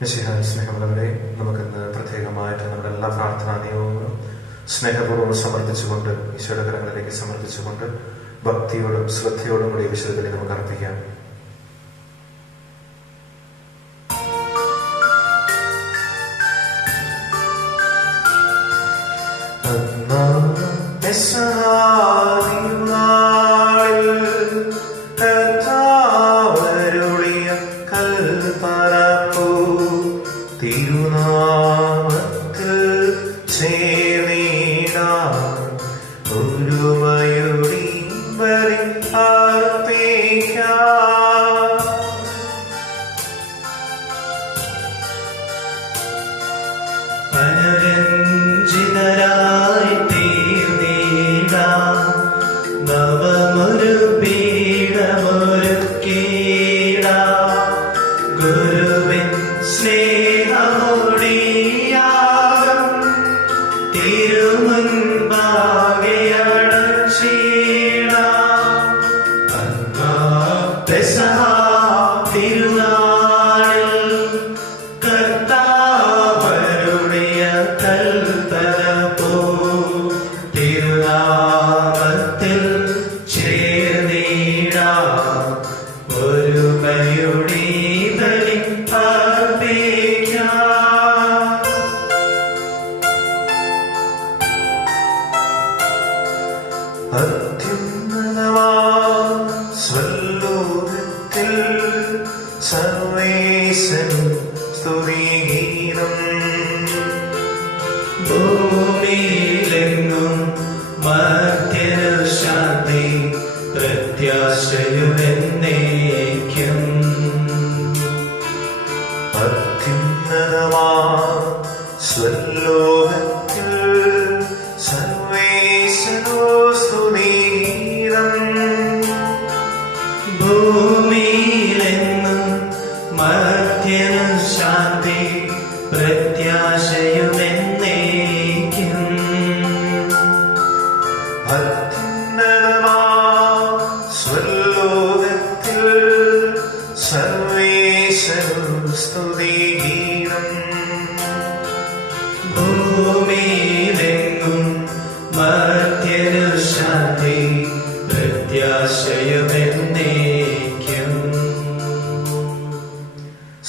സ്നേഹമുള്ളവരെ, നമുക്കിന്ന് പ്രത്യേകമായിട്ട് നമ്മുടെ എല്ലാ പ്രാർത്ഥനാ നിയമങ്ങളും സ്നേഹപൂർവ്വം സമർപ്പിച്ചുകൊണ്ട്, ഈശോയുടെ കരങ്ങളിലേക്ക് സമർപ്പിച്ചുകൊണ്ട്, ഭക്തിയോടും ശ്രദ്ധയോടും കൂടി വിശുദ്ധത്തിൽ നമുക്ക് അർപ്പിക്കാം.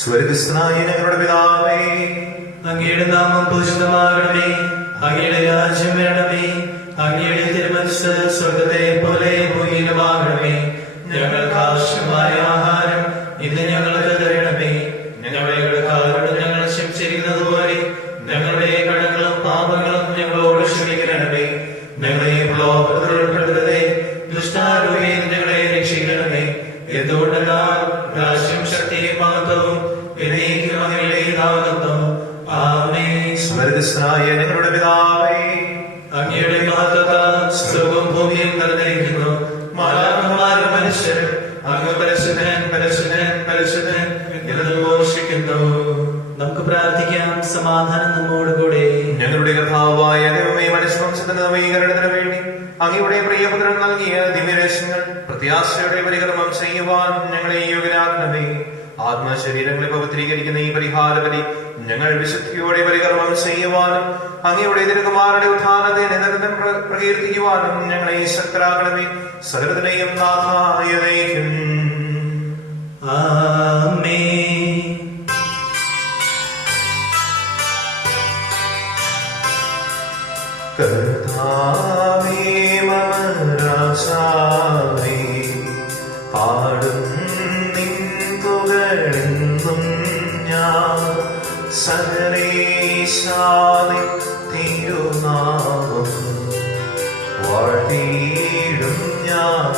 സ്വർഗ്ഗസ്ഥനായ ഞങ്ങളുടെ പിതാവേ, അങ്ങയുടെ നാമം പൂജിതമാകണമേ. അങ്ങയുടെ രാജ്യം വരണമേ. അങ്ങയുടെ തിരുമനസ്സ് സ്വർഗ്ഗത്തെ പോലെ ഭൂമിയിലുമാകണമേ. ഞങ്ങൾക്ക് ആവശ്യമായ ആഹാരം ഇന്ന് ഞങ്ങൾക്ക് തരണമേ. ഞങ്ങളുടെ കടക്കാരോട് ഞങ്ങൾ ക്ഷമിച്ചിരിക്കുന്നത് പോലെ ഞങ്ങളുടെ കടങ്ങളും പാപങ്ങളും ഞങ്ങളോട് ക്ഷമിക്കണമേ. ഞങ്ങളെ പ്രലോഭനത്തിൽ ഉൾപ്പെടുത്തരുതേ, ദുഷ്ടാരൂപയിൽ ഞങ്ങളെ രക്ഷിക്കണമേ. എന്തുകൊണ്ടെന്നാൽ രാജ്യം, ശക്തിയും മഹത്വവും എന്നേക്കും അങ്ങയുടേതാകുന്നു. ആമേൻ. സ്വർഗ്ഗസ്ഥനായ ഞങ്ങളുടെ പിതാവേ, അങ്ങയുടെ മഹത്വത്താൽ സ്വർഗ്ഗവും ഭൂമിയും നിറഞ്ഞിരിക്കുന്നു. മാലാഖമാരും മനുഷ്യരും അങ്ങ് പരിശുദ്ധൻ, പരിശുദ്ധൻ, പരിശുദ്ധൻ എന്ന് ഘോഷിക്കുന്നു. നമുക്ക് പ്രാർത്ഥിക്കാം. സമാധാനം നമ്മോടുകൂടെ. ഞങ്ങളുടെ കർത്താവായ ദൈവമേ, മനുഷ്യവംശത്തിന്റെ നവീകരണത്തിന് വേണ്ടി അങ്ങയുടെ പ്രിയപുത്രൻ നൽകിയ ദിവ്യരഹസ്യങ്ങൾ പ്രത്യാശയുടെ പരികർമ്മം ചെയ്യുവാൻ ഞങ്ങളെ യോഗ്യരാക്കണമേ. ആത്മശരീരങ്ങളെ പവിത്രീകരിക്കുന്ന ഈ പരിഹാരബലി ഞങ്ങൾ വിശുദ്ധിയോടെ പരികർമ്മം ചെയ്യുവാനും അങ്ങയുടെ തിരുകുമാരന്റെ ഉത്ഥാനത്തെ നിരന്തരം പ്രകീർത്തിക്കുവാനും ഞങ്ങളെ ശക്തരാക്കണമേ. സകലത്തിനെയും നാഥായതേക്കും. ആമേൻ. കർത്താവേ മമ രാജാവേ, പാടും നിൻ പുകഴെന്നും ഞാൻ. സകലേശാനിൻ തിരുനാമം വാഴ്ത്തിയിടും ഞാൻ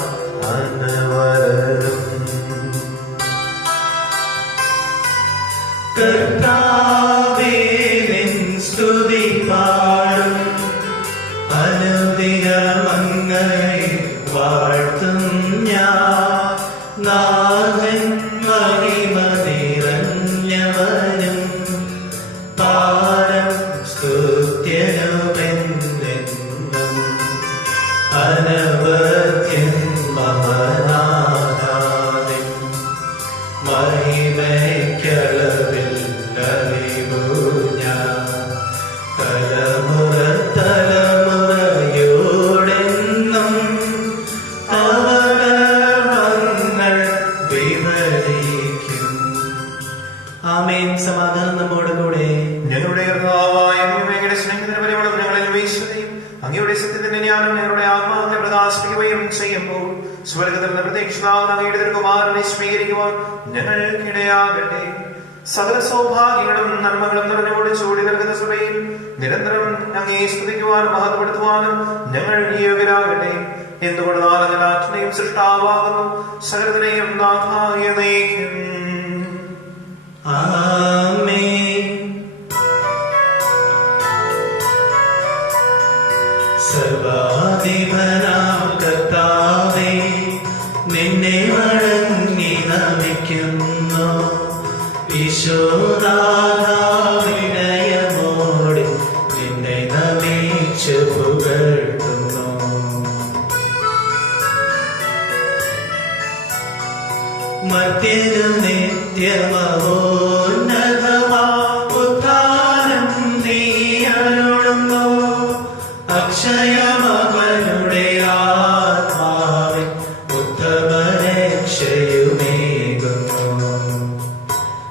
അനവരതം. കർത്താവേ നിൻ സ്തുതി പാടും, അനുദിനമങ്ങയെ വാഴ്ത്തും ഞാൻ. നാഥൻ മഹിമ നിറഞ്ഞവനും താരം സ്തുത്യനുമെന്നെന്നും. അനവധ്യൻ മമനാഥാൻ മഹിമയ്ക്കളവില്ല അങ്ങയുടെ സത്യത്തിന്റെ ജ്ഞാനം ഞങ്ങളുടെ ആത്മാവിനെ പ്രകാശിപ്പിക്കുകയും ചെയ്യുമ്പോൾ സ്വർഗത്തിൽ നിന്ന് പ്രതീക്ഷിതാവുന്ന അങ്ങയുടെ തിരുകുമാരനെ സ്വീകരിക്കുവാൻ ഞങ്ങൾക്കിടയാകട്ടെ. സകല സൗഭാഗ്യങ്ങളും നന്മകളും നിറഞ്ഞോട് ചൂടി നൽകുന്ന സഭയിൽ നിരന്തരം അങ്ങേ സ്തുതിക്കുവാനും മഹത്വപ്പെടുത്തുവാനും ഞങ്ങൾ യോഗ്യരാകട്ടെ. എന്തുകൊണ്ടാൽ അങ്ങനെ ആത്മയും സൃഷ്ടാവാകുന്നു, സകലത്തിനെയും നാഥായ നയിക്കും. ആമേൻ. സർവാധിപനാം കർത്താവേ, നിന്നെ വണങ്ങി നമിക്കുന്നു. ഈശോനാഥാവിനയമോടെ നിന്നെ നമിച്ചു പുകഴ്ത്തുന്നു. മർത്യനു നിത്യമഹോന്നതമാ ഉദ്ധാനം നീ അരുളുന്നു. അക്ഷയമവനുടെ ആത്മാവിൻ ഉത്തമരക്ഷയുമേകുന്നു.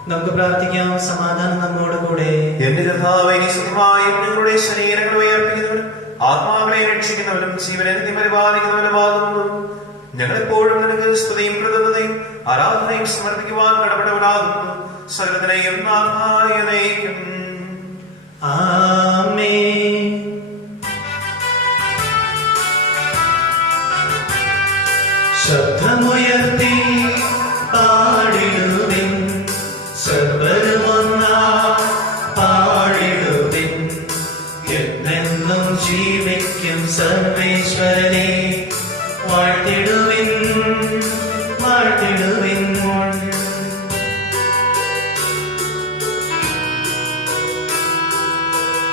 നമുക്ക് പ്രാർത്ഥിക്കാം. സമാധാനം നമ്മോട് കൂടെ. എന്റെ കർത്താവേ, നീ സത്യമായും ഞങ്ങളുടെ ശരീരങ്ങൾ ഉയർപ്പിക്കുന്നവനും ആത്മാക്കളെ രക്ഷിക്കുന്നവനും ജീവനെ പരിപാലിക്കുന്നവനുമാകുന്നു. ഞങ്ങളെപ്പോഴും നിനക്ക് സ്തുതിയും കൃതജ്ഞതയും ആരാധനയും സമർപ്പിക്കുവാൻ കടപ്പെട്ടവരാകുന്നു. സകലത്തിനെയും നാഥായ നയിക്കും. ആമേൻ. ശബ്ദമുയർത്തി പാടിടുവിൻ, സർവരുമൊന്നായി പാടിടുവിൻ. എന്നെന്നും ജീവിക്കും സർവേശ്വരനെ വാഴ്ത്തിടുവിൻ, വാഴ്ത്തിടുവിൻ.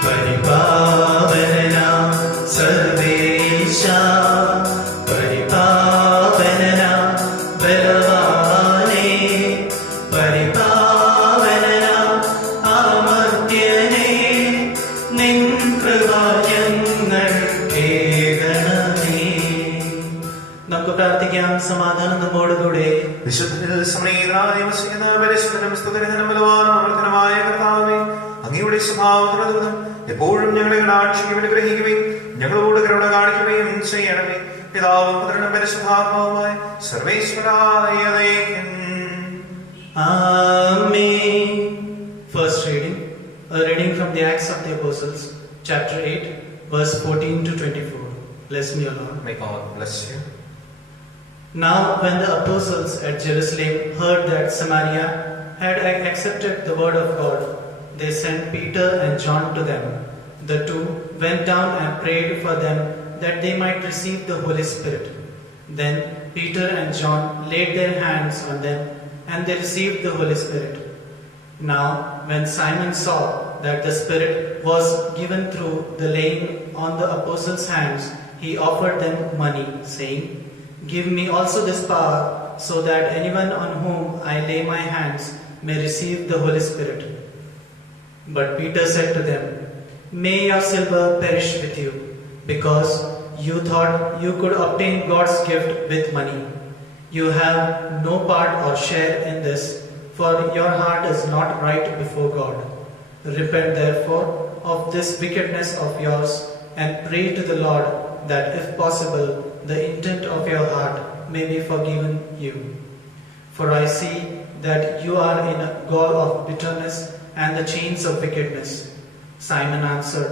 പരിപാവനാം സർവേശ, പരിപാവനാം ബലവാനേ, പരിപാവനാം അമർത്യനേ, നിൻ കൃപ ഞങ്ങൾക്കേകണമേ. നമുക്ക് പ്രാർത്ഥിക്കാം. സമാധാനം നമ്മോടുകൂടെ. വിശുദ്ധനിൽ സമീതനായി വസിക്കുന്ന പരിശുദ്ധനും സ്തുതിനും ബലവാനും അമർത്യനുമായ കർത്താവേ, അങ്ങയുടെ സ്വഭാവത്തിനും എപ്പോഴും ഞങ്ങളെ കടാക്ഷിക്കുകയും അനുഗ്രഹിക്കുകയും ഞങ്ങളോട് കരുണ കാണിക്കുകയും ചെയ്യണമേ. പിതാവും പുത്രനും പരിശുദ്ധാത്മാവുമായ സർവേശ്വരായ നയിക്കും. Amen. First reading, a reading from the Acts of the Apostles, chapter 8, verse 14 to 24. Bless me, O Lord. May God bless you. Now, when the apostles at Jerusalem heard that Samaria had accepted the word of God, they sent Peter and John to them. The two went down and prayed for them that they might receive the Holy Spirit. Then Peter and John laid their hands on them, and they received the Holy Spirit. Now, when Simon saw that the Spirit was given through the laying on the apostles' hands, he offered them money, saying, "Give me also this power, so that anyone on whom I lay my hands may receive the Holy Spirit." But Peter said to them, "May your silver perish with you, because you thought you could obtain God's gift with money. You have no part or share in this, for your heart is not right before God. Repent therefore of this wickedness of yours, and pray to the Lord that, if possible, the intent of your heart may be forgiven you. For I see that you are in a gall of bitterness and the chains of wickedness." Simon answered,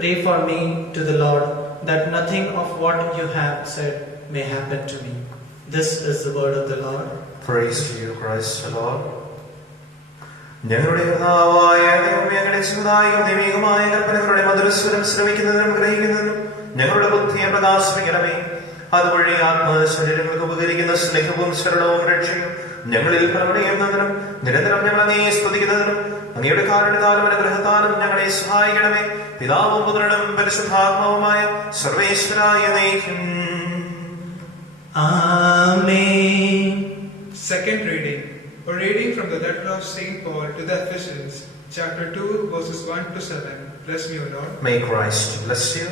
"Pray for me to the Lord, that nothing of what you have said may happen to me." This is the word of the Lord. Praise to you, Christ the Lord. ഞങ്ങളുടെ കർത്താവായ ദൈവമേ, അങ്ങയുടെ സുഖദായകവും ദൈവികമായ കൽപ്പനകളുടെ മധുരസ്വരം ശ്രവിക്കുന്നതിനും ഗ്രഹിക്കുന്നതിനും ഞങ്ങളുടെ ബുദ്ധിയെ പ്രകാശിപ്പിക്കണമേ. അതുവഴി ആത്മശരീരങ്ങൾക്ക് ഉപകരിക്കുന്ന സ്നേഹവും ശരണവും രക്ഷയും ഞങ്ങളിൽ പ്രകടയുന്നതിനും നിരന്തരം ഞങ്ങൾ അങ്ങയെ സ്തുതിക്കുന്നതിനും അങ്ങയുടെ കാരുണ്യത്താലും അനുഗ്രഹത്താലും ഞങ്ങളെ സഹായിക്കണമേ. പിതാവും പുത്രനും പരിശുദ്ധാത്മാവുമായ സർവേശ്വരായ നയിക്കും. Amen. Second reading, a reading from the letter of St. Paul to the Ephesians, chapter 2, verses 1 to 7. Bless me, O Lord. May Christ bless you.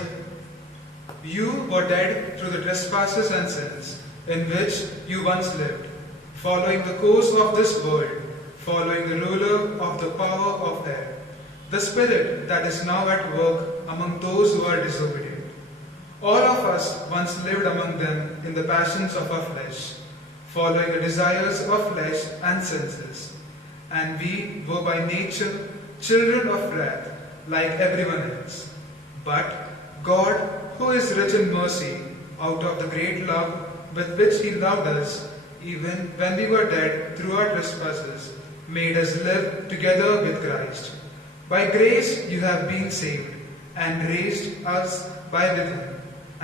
You were dead through the trespasses and sins in which you once lived, following the course of this world, following the ruler of the power of air, the spirit that is now at work among those who are disobedient. All of us once lived among them in the passions of our flesh, following the desires of flesh and senses. And we were by nature children of wrath, like everyone else. But God, who is rich in mercy, out of the great love with which He loved us, even when we were dead through our trespasses, made us live together with Christ. By grace you have been saved, and raised us by with Him,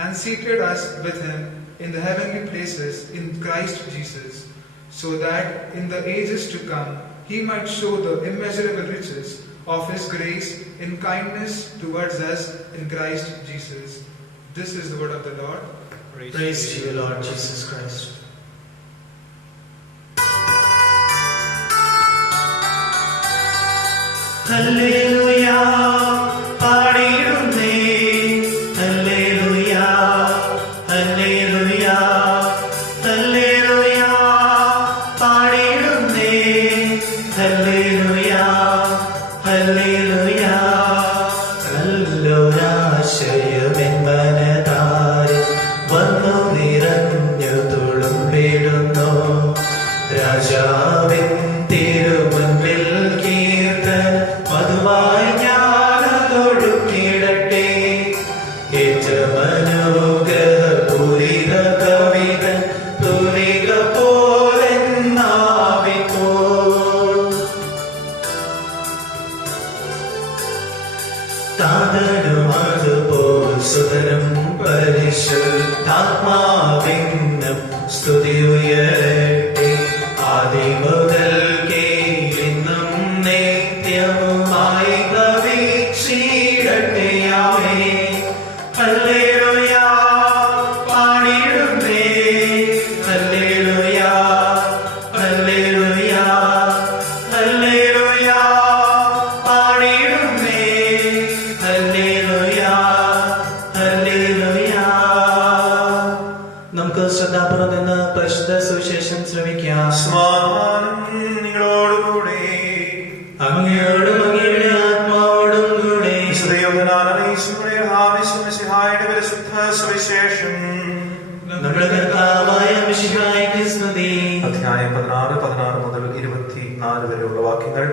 and seated us with Him in the heavenly places in Christ Jesus, so that in the ages to come He might show the immeasurable riches of His grace in kindness towards us in Christ Jesus. This is the word of the Lord. Praise to you, Lord Jesus Christ. Hallelujah, പാടിയിടുന്നേ. Hallelujah, Hallelujah, Hallelujah, പാടിയിടുന്നേ. Hallelujah, Hallelujah, നല്ലൊരാശയമെൻ മനതാരിൽ വന്നു നിറഞ്ഞു തുളുമ്പിടുന്നു. രാജാവിൻ തിരുമുൻപിൽ കീർത്തൻ മധുവായി ഞാനതൊഴുക്കിടട്ടെ. ഏറ്റമനുഗ്രഹപൂരിത കവിത തുലിക പോലെന്നാവിപ്പോ. താതനും അതുപോൽ സുതനും പരിശുദ്ധാത്മാവിനും സ്തുതി ഉയരട്ടെ. ആദിമുതൽക്കേ ഇന്നും നിത്യവുമായി ഭവിച്ചിടട്ടെ. ആമേൻ. ഹല്ലേലൂയ, പാടിയിടുന്നേ. ഹല്ലേലൂയ, ഹല്ലേലൂയ, ഹല്ലേലൂയ, പാടിയിടുന്നേ. ഹല്ലേലൂയ, ഹല്ലേലൂയ. നമുക്ക് ശ്രദ്ധാപൂർവ്വം നിന്ന് പരിശുദ്ധ സുവിശേഷം ശ്രമിക്കാം. സമാധാനം നിങ്ങളോടുകൂടെ. അങ്ങയോടും അങ്ങയുടെ ആത്മാവോടും കൂടെ. പരിശുദ്ധ സുവിശേഷം നമ്മുടെ കർത്താവായ മിശിഹായ്ക്ക് സ്തുതി. അധ്യായം 16 മുതൽ 24 വരെയുള്ള വാക്യങ്ങൾ.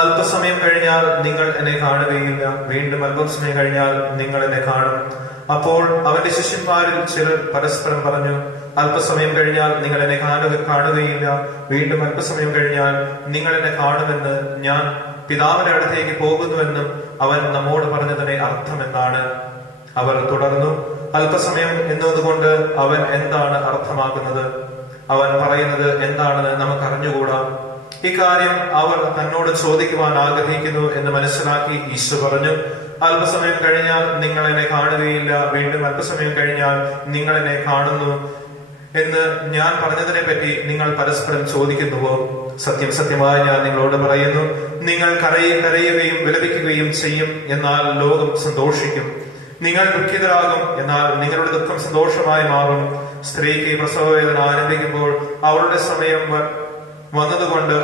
അല്പസമയം കഴിഞ്ഞാൽ നിങ്ങൾ എന്നെ കാണുകയില്ല, വീണ്ടും അല്പസമയം കഴിഞ്ഞാൽ നിങ്ങൾ എന്നെ കാണും. അപ്പോൾ അവന്റെ ശിഷ്യന്മാരിൽ ചിലർ പരസ്പരം പറഞ്ഞു, അല്പസമയം കഴിഞ്ഞാൽ നിങ്ങൾ എന്നെ കാണുകയില്ല, വീണ്ടും അല്പസമയം കഴിഞ്ഞാൽ നിങ്ങൾ എന്നെ കാണുമെന്ന് ഞാൻ പിതാവിന്റെ അടുത്തേക്ക് പോകുന്നുവെന്നും അവൻ നമ്മോട് പറഞ്ഞതിന്റെ അർത്ഥം എന്താണ്? അവർ തുടർന്നു, അല്പസമയം എന്നതുകൊണ്ട് അവൻ എന്താണ് അർത്ഥമാക്കുന്നത്? അവൻ പറയുന്നത് എന്താണെന്ന് നമുക്ക് അറിഞ്ഞുകൂടാ. ഇക്കാര്യം അവർ തന്നോട് ചോദിക്കുവാൻ ആഗ്രഹിക്കുന്നു എന്ന് മനസ്സിലാക്കി ഈശോ പറഞ്ഞു, അല്പസമയം കഴിഞ്ഞാൽ നിങ്ങൾ എന്നെ കാണുകയില്ല, വീണ്ടും അല്പസമയം കഴിഞ്ഞാൽ നിങ്ങൾ എന്നെ കാണുന്നു എന്ന് ഞാൻ പറഞ്ഞതിനെ പറ്റി നിങ്ങൾ പരസ്പരം ചോദിക്കുന്നുവോ? സത്യം സത്യമായി ഞാൻ നിങ്ങളോട് പറയുന്നു, നിങ്ങൾ കരയുകയും വിലപിക്കുകയും ചെയ്യും, എന്നാൽ ലോകം സന്തോഷിക്കും. നിങ്ങൾ ദുഃഖിതരാകും, എന്നാൽ നിങ്ങളുടെ ദുഃഖം സന്തോഷമായി മാറും. സ്ത്രീക്ക് പ്രസവവേദന ആരംഭിക്കുമ്പോൾ അവളുടെ സമയം വന്നതുകൊണ്ട്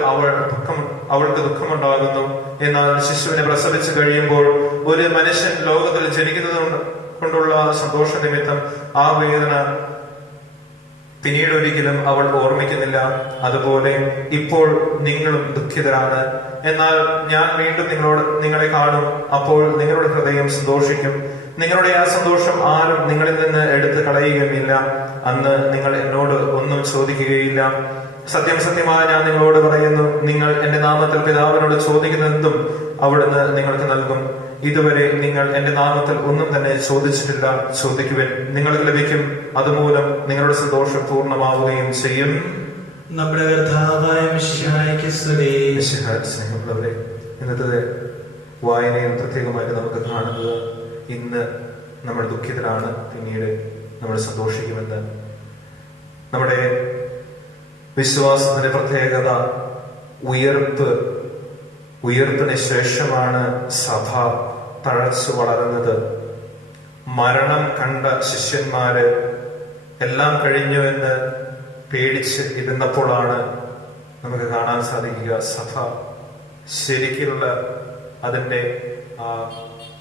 അവൾക്ക് ദുഃഖമുണ്ടാകുന്നു. എന്നാൽ ശിശുവിനെ പ്രസവിച്ചു കഴിയുമ്പോൾ ഒരു മനുഷ്യൻ ലോകത്തിൽ ജനിക്കുന്നത് കൊണ്ടുള്ള സന്തോഷ നിമിത്തം ആ വേദന പിന്നീട് ഒരിക്കലും അവൾ ഓർമ്മിക്കുന്നില്ല. അതുപോലെ ഇപ്പോൾ നിങ്ങളും ദുഃഖിതരാണ്, എന്നാൽ ഞാൻ വീണ്ടും നിങ്ങളെ കാണും. അപ്പോൾ നിങ്ങളുടെ ഹൃദയം സന്തോഷിക്കും. നിങ്ങളുടെ ആ സന്തോഷം ആരും നിങ്ങളിൽ നിന്ന് എടുത്തു കളയുകയുമില്ല. അന്ന് നിങ്ങൾ എന്നോട് ഒന്നും ചോദിക്കുകയില്ല. സത്യം സത്യമായി ഞാൻ നിങ്ങളോട് പറയുന്നു, നിങ്ങൾ എന്റെ നാമത്തിൽ പിതാവിനോട് ചോദിക്കുന്നതെന്തും അവിടുന്ന് നിങ്ങൾക്ക് നൽകും. ഇതുവരെ നിങ്ങൾ എന്റെ നാമത്തിൽ ഒന്നും തന്നെ ചോദിച്ചിട്ടില്ല. ചോദിക്കുവിൻ, നിങ്ങൾക്ക് ലഭിക്കും. അതുമൂലം നിങ്ങളുടെ സന്തോഷം പൂർണ്ണമാവുകയും ചെയ്യും. നമ്മുടെ കർത്താവായ മിശിഹായ്ക്ക് സ്തുതി. സ്നേഹമുള്ളവരെ, ഇന്നത്തെ വായനയിൽ പ്രത്യേകമായിട്ട് നമുക്ക് കാണുന്നത്, ഇന്ന് നമ്മൾ ദുഃഖിതരാണ്, പിന്നീട് നമ്മൾ സന്തോഷിക്കുമെന്ന്. നമ്മുടെ വിശ്വാസത്തിന്റെ പ്രത്യേകത ഉയർപ്പിന് ശേഷമാണ് സഭ തഴച്ചു വളരുന്നത്. മരണം കണ്ട ശിഷ്യന്മാര് എല്ലാം കഴിഞ്ഞു എന്ന് പേടിച്ച് ഇരുന്നപ്പോഴാണ് നമുക്ക് കാണാൻ സാധിക്കുക സഭ ശരിക്കുള്ള അതിന്റെ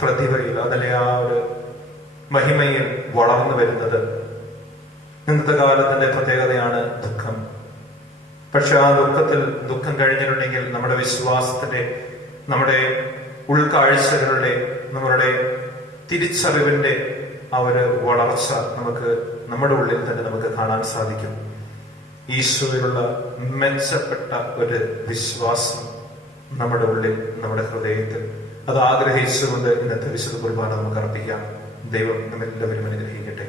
പ്രതിഭയിൽ, അതിലെ ആ ഒരു മഹിമയിൽ വളർന്നു വരുന്നത്. ഇന്നത്തെ കാലത്തിന്റെ പ്രത്യേകതയാണ് ദുഃഖം. പക്ഷെ ആ ദുഃഖം കഴിഞ്ഞിട്ടുണ്ടെങ്കിൽ നമ്മുടെ വിശ്വാസത്തിന്റെ, നമ്മുടെ ഉൾക്കാഴ്ചകളുടെ, നമ്മുടെ തിരിച്ചറിവിന്റെ ആ ഒരു വളർച്ച നമുക്ക് നമ്മുടെ ഉള്ളിൽ തന്നെ നമുക്ക് കാണാൻ സാധിക്കും. ഈശോയിലുള്ള മെച്ചപ്പെട്ട ഒരു വിശ്വാസം നമ്മുടെ ഉള്ളിൽ, നമ്മുടെ ഹൃദയത്തിൽ അത് ആഗ്രഹിച്ചുകൊണ്ട് ഇന്നത്തെ വിശുദ്ധ കുർബാന നമുക്ക് അർപ്പിക്കാം. ദൈവം നമ്മെല്ലാവരും അനുഗ്രഹിക്കട്ടെ.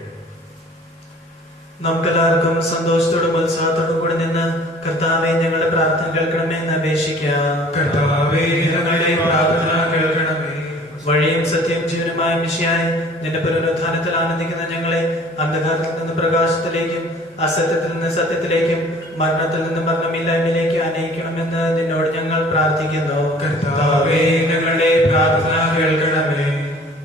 നമുക്കെല്ലാവർക്കും സന്തോഷത്തോടും ഉത്സാഹത്തോടും കൂടി നിന്ന് കർത്താവേ ഞങ്ങളുടെ പ്രാർത്ഥന കേൾക്കണമേ എന്ന് അപേക്ഷിക്കാം. കർത്താവേ ഞങ്ങളുടെ പ്രാർത്ഥന കേൾക്കണമേ. വഴിയും സത്യം ജീവനുമായ മിശിഹായേ, നിന്റെ പുനരുത്ഥാനത്തിൽ ആനന്ദിക്കുന്ന ഞങ്ങളെ അന്ധകാരത്തിൽ നിന്ന് പ്രകാശത്തിലേക്കും അസത്യത്തിൽ നിന്ന് സത്യത്തിലേക്കും മരണത്തിൽ നിന്ന് മരണമില്ലായ്മയിലേക്ക് അനയിക്കണമെന്ന് നിന്നോട് ഞങ്ങൾ പ്രാർത്ഥിക്കുന്നു. കർത്താവേ ഞങ്ങളുടെ പ്രാർത്ഥന കേൾക്കണമേ.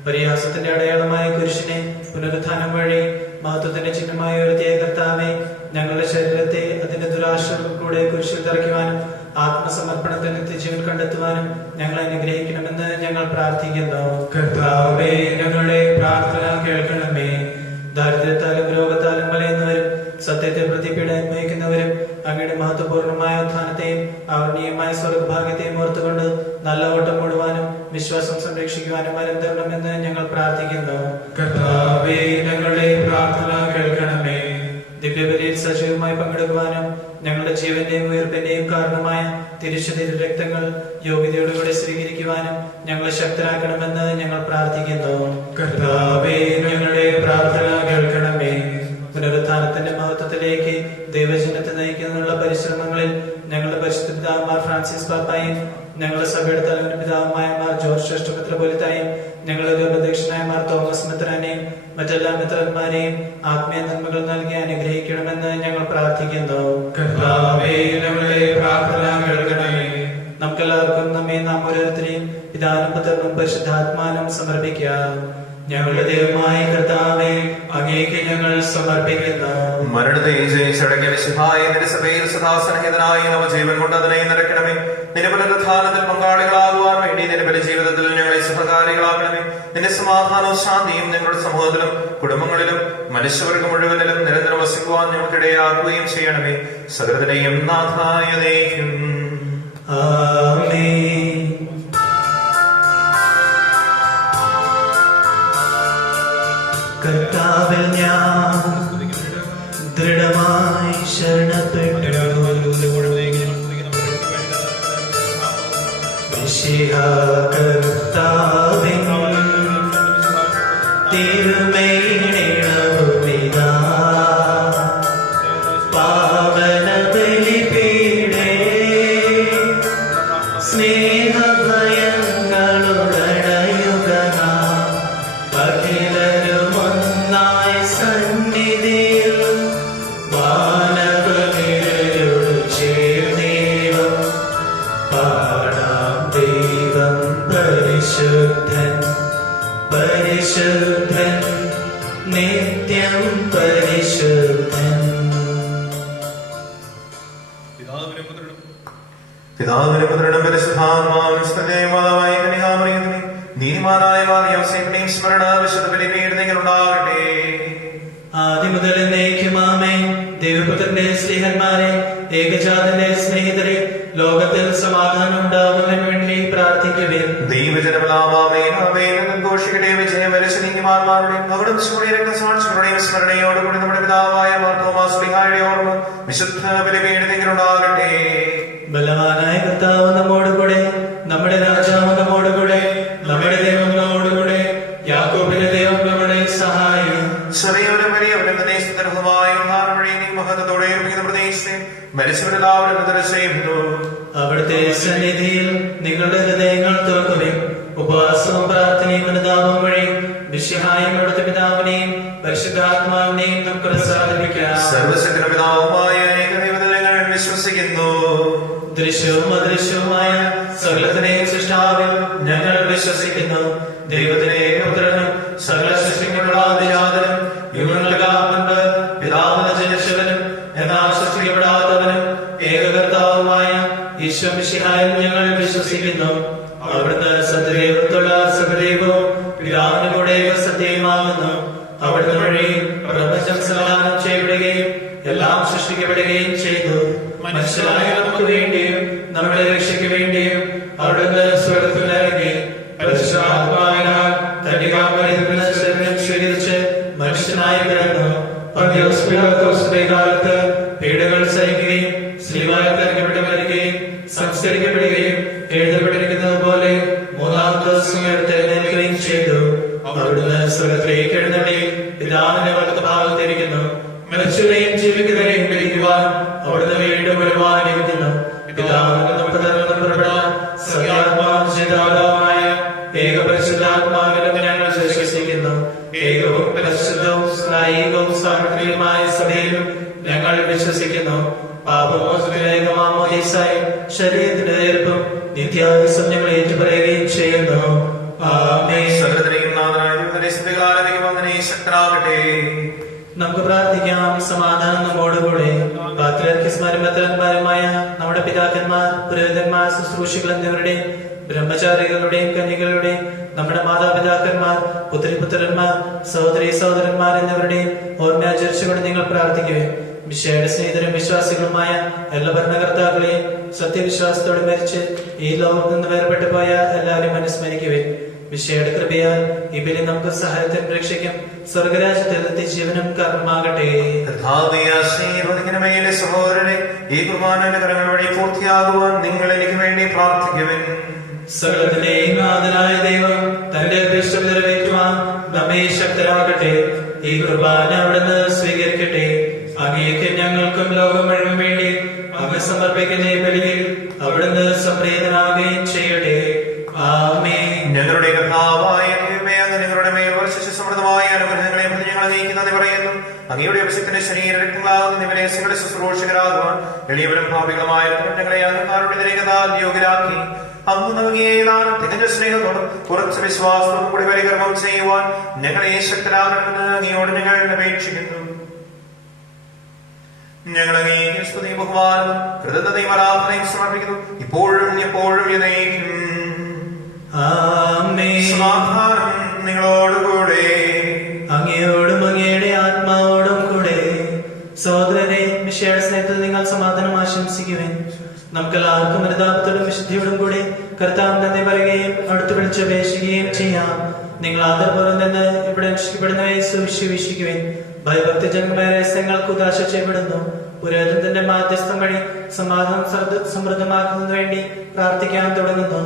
പരിഹാസത്തിന്റെ അടയാളമായ കുരിശിനെ പുനരുത്ഥാനം വഴി മഹത്വത്തിന്റെ ചിഹ്നമായ ഉയർത്തിയ കർത്താവേ, ഞങ്ങളുടെ ശരീരത്തെ അതിന്റെ ദുരാശയോടുകൂടെ കുരിശിൽ തറയ്ക്കുവാനും ആത്മസമർപ്പണത്തിൽ നിത്യജീവൻ കണ്ടെത്തുവാനും ഞങ്ങളെ അനുഗ്രഹിക്കണമെന്ന് ഞങ്ങൾ പ്രാർത്ഥിക്കുന്നു. കർത്താവേ ഞങ്ങളുടെ പ്രാർത്ഥന കേൾക്കണമേ. ദാരിദ്ര്യത്താലും രോഗത്താലും വലയുന്നവരും സത്യത്തെ പ്രതി പീഡ അനുഭവിക്കുന്നവരും അങ്ങയുടെ മഹത്വപൂർണമായ ഉത്ഥാനത്തെയും ആവരണീയമായ സ്വർഗഭാഗ്യത്തെയും ഓർത്തുകൊണ്ട് നല്ല ഓട്ടം ഓടുവാനും വിശ്വാസം സംരക്ഷിക്കുവാനും വരം തരണമെന്ന് ഞങ്ങൾ പ്രാർത്ഥിക്കുന്നു. കർത്താവേ ഞങ്ങളുടെ പ്രാർത്ഥന കേൾക്കണമേ. ദിവ്യബലിയിൽ സജീവമായി പങ്കെടുക്കുവാനും ഞങ്ങളുടെ ജീവന്റെയും ഉയർപ്പിന്റെയും കാരണമായ തിരുശരീര രക്തങ്ങൾ യോഗ്യതയോടുകൂടി സ്വീകരിക്കുവാനും ഞങ്ങളെ ശക്തരാക്കണമെന്ന് ഞങ്ങൾ പ്രാർത്ഥിക്കുന്നു. കർത്താവേ ഞങ്ങളുടെ പ്രാർത്ഥന കേൾക്കണമേ. പുനരുത്ഥാനത്തിന്റെ മഹത്വത്തിലേക്ക് ദൈവജനത്തെ നയിക്കുന്നതിനുള്ള പരിശ്രമങ്ങളിൽ ഞങ്ങളുടെ പരിശുദ്ധ പിതാവുമാർ ഫ്രാൻസിസ് പാപ്പായും ഞങ്ങളുടെ സഭയുടെ തലവന പിതാവുമായ മാർ ജോർജ് ഷഷ്ഠ മെത്രാപ്പൊലീത്തായും ഞങ്ങളുടെ ഉപദേശനായ മാർ തോമസ് മെത്രാനെയും മറ്റെല്ലാ മെത്രാന്മാരെയും ആത്മീയ നന്മകൾ നൽകി അനുഗ്രഹിക്കണമെന്ന് ഞങ്ങൾ പ്രാർത്ഥിക്കുന്നു. കർത്താവേ ഞങ്ങളുടെ പ്രാർത്ഥന കേൾക്കണമേ. നമുക്കെല്ലാവർക്കും നമ്മെ നാം ഓരോരുത്തരെയും പിതാവിനും പുത്രനും പരിശുദ്ധാത്മാവിനും സമർപ്പിക്കാം. ഞങ്ങളുടെ ദൈവമായ കർത്താവേ, അങ്ങേക്ക് ഞങ്ങൾ സമർപ്പിക്കുന്നു. മരണത്തെ ജയിച്ചടങ്ങിയ വിശുദ്ധായ നിന്റെ സഭയിൽ സദാസനഹിതനായി നവജീവൻ കൊണ്ട് അതിനെ നിറയ്ക്കണമേ. നിന്റെ പുനരുത്ഥാനത്തിൽ പങ്കാളികളാകുവാൻ വേണ്ടി നിന്റെ ബലിജീവിതത്തിൽ ഞങ്ങളെ സഹകാരികളാക്കണമേ. നിന്റെ സമാധാനവും ശാന്തിയും ഞങ്ങളുടെ സമൂഹത്തിലും കുടുംബങ്ങളിലും മനുഷ്യവർഗം മുഴുവനിലും നിരന്തരം വസിക്കുവാൻ ഞങ്ങൾക്കിടയാക്കുകയും ചെയ്യണമേ. സകലത്തിനെയും നാഥായ ദൈവം. ആമേൻ. കർത്താവിൽ ഞാൻ ദൃഢമായി ശരണപ്പെട്ടു. മിശിഹാ കർത്താവിൻ തിരുമേനിടവുമിതാ പാവന ബലിപീഠേ സ്നേഹഭയങ്ങളുടയുകനാ അഖിലരുമൊന്നായി സന്നിധിയിൽ വാനവനിരയോട് ചേർന്നേവം പാടാം. ദൈവം പരിശുദ്ധൻ പരിശുദ്ധൻ നിത്യം പരിശുദ്ധൻ. പിതാവിനും പുത്രനും പരിശുദ്ധാത്മാവിനും സ്തുതിയായി കന്യകാമറിയത്തിനെ നീതിമാനായ മാറിയവസേപ്പിനെയും സ്മരണ വിശുദ്ധ ബലിപീഠത്തിൽ ഉണ്ടാകട്ടെ. ആദ്യം മുതൽ എന്നേക്കും ആമേൻ. ദൈവപുത്രന്റെ സ്നേഹന്മാരെ, ഏകജാതന്റെ സ്നേഹിതരെ, ലോകത്തിൽ സമാധാനം ഉണ്ടാകുന്നതിന് വേണ്ടി പ്രാർത്ഥിക്കുവേൻ. ദൈവജനങ്ങളാമേഘോഷിക്കട്ടെ. വിജയം വരച്ച നീതിമാന്മാരുടെയും അവിടും സൂര്യ രക്തസാക്ഷികളുടെയും സ്മരണയോടുകൂടി നമ്മുടെ പിതാവായ മാർത്തോമാസ്ലിഹായുടെ ഓർമ്മ വിശുദ്ധ ബലിപീഠത്തിൽ ഉണ്ടാകട്ടെ. ബലവാനായ കർത്താവ് നമ്മോടുകൂടെ, നമ്മുടെ രാജാവ് നമ്മോടുകൂടെ, നമ്മുടെ ദൈവം നമ്മോടുകൂടെ, യാക്കോബിന്റെ ദൈവം നമ്മുടെ സഹായം. ചെറിയവരും വലിയവരും ദേശത്തിനുമായ മഹത്വത്തോടെ പ്രദേശത്തെ മരിച്ചവരെല്ലാവരും ചെയ്യുന്നു. അവിടുത്തെ സന്നിധിയിൽ നിങ്ങളുടെ ഹൃദയങ്ങൾ തുറക്കുകയും ഉപവാസവും പ്രാർത്ഥനയും അനുതാപവും വഴി മിശിഹായും അവിടുത്തെ പിതാവിനെയും പരിശുദ്ധാത്മാവിനെയും നമുക്ക് പ്രസാദിപ്പിക്കാം. സർവശക്തന്റെ പിതാവുമായ ഏകദൈവത്തിൽ ഞങ്ങൾ വിശ്വസിക്കുന്നു. ദൃശ്യവും അദൃശ്യവുമായ സകലത്തിനെയും സൃഷ്ടാവിൽ ഞങ്ങൾ വിശ്വസിക്കുന്നു. ദൈവത്തിനെ പുത്രനും സകല സൃഷ്ടികളുടെ ആദിജാതനും യുഗങ്ങൾക്കാൾ മുൻപ് പിതാവിന് ജനിച്ചവനും എന്നാൽ സൃഷ്ടിക്കപ്പെടാത്തവനും ഏകകർത്താവുമായ ഈശോ മിശിഹായിൽ ഞങ്ങൾ വിശ്വസിക്കുന്നു. അവിടുന്ന് സത്യദൈവത്തുള്ള സഹദൈവവും പിതാവിന് കൂടെ സത്യമാകുന്നു. അവിടുന്ന് വഴി പ്രപഞ്ചം സംവിധാനം ചെയ്യപ്പെടുകയും എല്ലാം സൃഷ്ടിക്കപ്പെടുകയും ചെയ്തു. മനുഷ്യരായ നമുക്ക് വേണ്ടിയും നമ്മുടെ രക്ഷയ്ക്ക് വേണ്ടിയും അവിടുന്ന് സ്വർഗ്ഗത്തിലിറങ്ങി പരിശുദ്ധാത്മാവിനാൽ കന്യകാമറിയത്തിൽ ശരീരം സ്വീകരിച്ച് മനുഷ്യനായി പിറന്നു. പന്തിയോസ് പീലാത്തോസിന്റെ കാലത്ത് പീഡകൾ സഹിക്കുകയും സ്ലീവായിൽ തറയ്ക്കപ്പെട്ട് മരിക്കുകയും സംസ്കരിക്കപ്പെടുകയും എഴുതപ്പെട്ടിരിക്കുന്നത് പോലെ മൂന്നാം ദിവസം ഉയർത്തെഴുന്നേൽക്കുകയും ചെയ്തു. അവിടുന്ന് സ്വർഗ്ഗത്തിലേക്ക് എഴുന്നള്ളി പിതാവിന്റെ വലത്തുഭാഗത്തിരിക്കുന്നു. മരിച്ചവരെയും ജീവിക്കുന്നവരെയും വിളിക്കുവാൻ അവിടുന്ന് വീണ്ടും വരുവാനിരിക്കുന്നു. പിതാവിന്റെ പുറപ്പെടാൻ സത്യാത്മാവിതായ ഏകപരിശുദ്ധാത്മാവിലും ഞങ്ങൾ വിശ്വസിക്കുന്നു. ഏകവും പരിശുദ്ധവും സ്നായികവും സാർവത്രികമായ സഭയിലും ഞങ്ങൾ വിശ്വസിക്കുന്നു. പാപമോചനമാമോദീസായും ശരീരത്തിന്റെ തീർപ്പും നിത്യായുസ്സും ഞങ്ങൾ ഏറ്റുപറയുകയും ചെയ്യുന്നു. ആമേൻ. സകലത്തിലെയും നാഥനായ ദൈവത്തിന്റെ സ്തുതികളാൽ വന്ദനീ ശക്തനാകട്ടെ. നമുക്ക് പ്രാർത്ഥിക്കാം. സമാധാനം നമ്മോടുകൂടെ. പാത്രിയർക്കീസുമാരുമായ നമ്മുടെ പിതാക്കന്മാർ, പുരോഹിതന്മാർ, ശുശ്രൂഷികൾ എന്നിവരുടെയും ബ്രഹ്മചാരികളുടെയും കന്യകളുടെയും നമ്മുടെ മാതാപിതാക്കന്മാർ, പുത്രിപുത്രന്മാർ, സഹോദരി സഹോദരന്മാർ എന്നിവരുടെയും ഓർമ്മയാചരിച്ചുകൊണ്ട് നിങ്ങൾ പ്രാർത്ഥിക്കുകയും മിശിഹായുടെ സ്നേഹിതരും വിശ്വാസികളുമായ എല്ലാ ഭരണകർത്താക്കളെയും സത്യവിശ്വാസത്തോടെ മരിച്ച് ഈ ലോകത്ത് നിന്ന് വേർപെട്ടു പോയ എല്ലാവരെയും അനുസ്മരിക്കുകയും മിശിഹായുടെ കൃപയാൽ ഈ ബലി നമുക്ക് സഹായത്തിനും രക്ഷയ്ക്കും സ്വർഗരാജ്യത്തിൽ നിത്യജീവനും കാരണമാകട്ടെ. സഹോദരനെ, ഈ കുർബാനയുടെ കരങ്ങൾ വഴി പൂർത്തിയാകുവാൻ നിങ്ങൾ എനിക്ക് വേണ്ടി പ്രാർത്ഥിക്കുവിൻ. സകലത്തിന്റെയും നാഥനായ ദൈവം തന്റെ അഭീഷ്ടം നിറവേറ്റുവാൻ നമ്മെ ശക്തരാകട്ടെ. ഈ കുർബാന അവിടുന്ന് സ്വീകരിക്കട്ടെ. അങ്ങേക്ക് ഞങ്ങൾക്കും ലോകം മുഴുവൻ വേണ്ടി അങ്ങ് സമർപ്പിക്കുന്ന ഈ ബലിയിൽ അവിടുന്ന് സംപ്രീതനാകുകയും ചെയ്യട്ടെ. ആമേൻ. ഞങ്ങളുടെ കർത്താവായ ദൈവമേ, അങ്ങ് ഞങ്ങളുടെ മേൽ വർഷിച്ച സമൃദ്ധമായ അനുഗ്രഹങ്ങളെ ഞങ്ങൾ അങ്ങേക്ക് പറയുന്നു. അങ്ങയുടെ അഭിഷേകത്തിന്റെ ശരീരങ്ങളാകുന്ന നിവരേശങ്ങളുടെ ശുശ്രൂഷകരാകുവാൻ എളിയവരും ഭാവികളുമായ ഞങ്ങളെ അങ്ങാരുടെ നിരകതാൽ യോഗ്യരാക്കി അങ്ങ് നൽകിയ തികഞ്ഞ സ്നേഹത്തോടും കുറച്ച് വിശ്വാസത്തോടും കൂടി പരികർമ്മം ചെയ്യുവാൻ ഞങ്ങളെ ശക്തരാകണമെന്ന് അങ്ങയോട് ഞങ്ങൾ അപേക്ഷിക്കുന്നു. ഞങ്ങൾ അങ്ങേക്ക് സ്തുതിയും ബഹുമാനവും കൃതജ്ഞതയും ആരാധനയും സമർപ്പിക്കുന്നു, ഇപ്പോഴും എപ്പോഴും എന്നേക്കും. ആമേൻ. സമാധാനം നിങ്ങളോടുകൂടെ. അങ്ങയോടും അങ്ങയുടെ ആത്മാവോടും കൂടെ. സഹോദരനെ, മിശിഹായുടെ സ്നേഹത്തിൽ നിങ്ങൾ സമാധാനം ആശംസിക്കുവിൻ. നമുക്കെല്ലാവർക്കും അനുതാപത്തോടും വിശുദ്ധിയോടും കൂടി കർത്താവിന് നന്ദി പറയുകയും അടുത്ത് വിളിച്ചപേക്ഷിക്കുകയും ചെയ്യാം. നിങ്ങൾ ആദരപൂർവ്വം നിന്ന് ഇവിടെ രക്ഷിക്കപ്പെടുന്നവയെ സുവിശേഷിക്കുവിൻ. ഭയഭക്തി ജന്മമായ രഹസ്യങ്ങൾക്ക് ഉദാശ ചെയ്യപ്പെടുന്നു. പുരോഹിതന്റെ മാധ്യസ്ഥം വഴി സമാധാനം സമൃദ്ധമാക്കുന്നതിന് വേണ്ടി പ്രാർത്ഥിക്കാൻ തുടങ്ങുന്നു.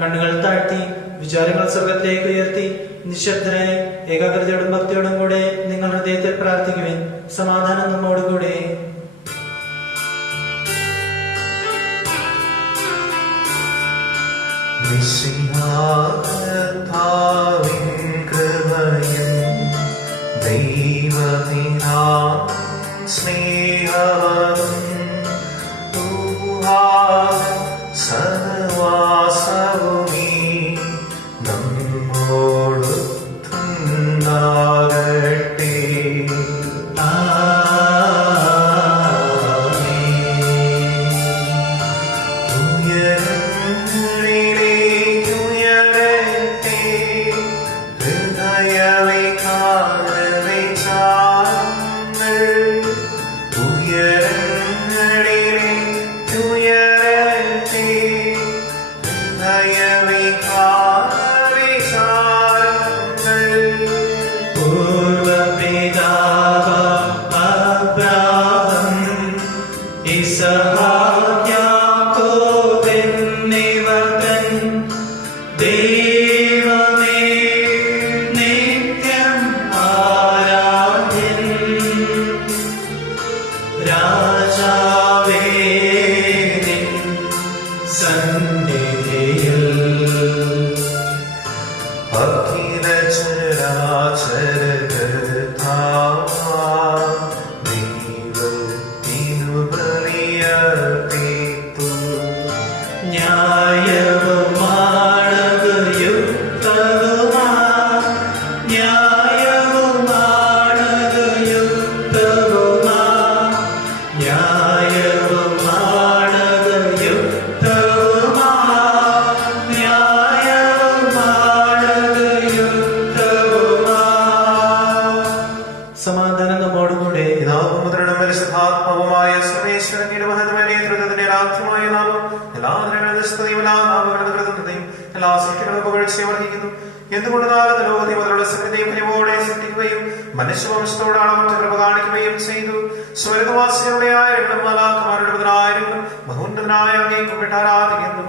കണ്ണുകൾ താഴ്ത്തി വിചാരങ്ങൾ സ്വർഗത്തിലേക്ക് ഉയർത്തി നിശബ്ദരായി ഏകാഗ്രതയോടും ഭക്തിയോടും കൂടെ നിങ്ങൾ ഹൃദയത്തിൽ പ്രാർത്ഥിക്കുവിൻ. സമാധാനം നമ്മോടുകൂടെ. സഹവാസവുമീ നമ്മോടൊത്തുണ്ടാകട്ടെ. ഉയരത്തെ ഹൃദയവികാര വിചാരങ്ങൾ ഉയരങ്ങൾ സമാധാനം നമ്മോടുകൂടെ. പിതാവും പുത്രനും പരിശുദ്ധാത്മാവുമായ സർവേശ്വരന്റെ മഹത്വമേറിയ ത്രിത്വത്തിന്റെ രാത്രിമായ നാമം എല്ലാ ദിനങ്ങളിലും സ്തുതിയും എല്ലാ നാമങ്ങളും കൃതജ്ഞതയും എല്ലാ സൃഷ്ടികളും പുകഴ്ചയും അർഹിക്കുന്നു. എന്തുകൊണ്ടാണ് ലോകത്തെ അതിലുള്ള സകലതയും കനിവോടെ സൃഷ്ടിക്കുകയും മനുഷ്യവംശത്തോട് അളവറ്റ കൃപ കാണിക്കുകയും ചെയ്തു. സ്വർഗവാസികളുടെ ആയിരങ്ങളും മാലാഖമാരുടെ പതിനായിരങ്ങളും മഹോന്നതനായ അങ്ങേക്കും വിട്ട് ആരാധിക്കുന്നു.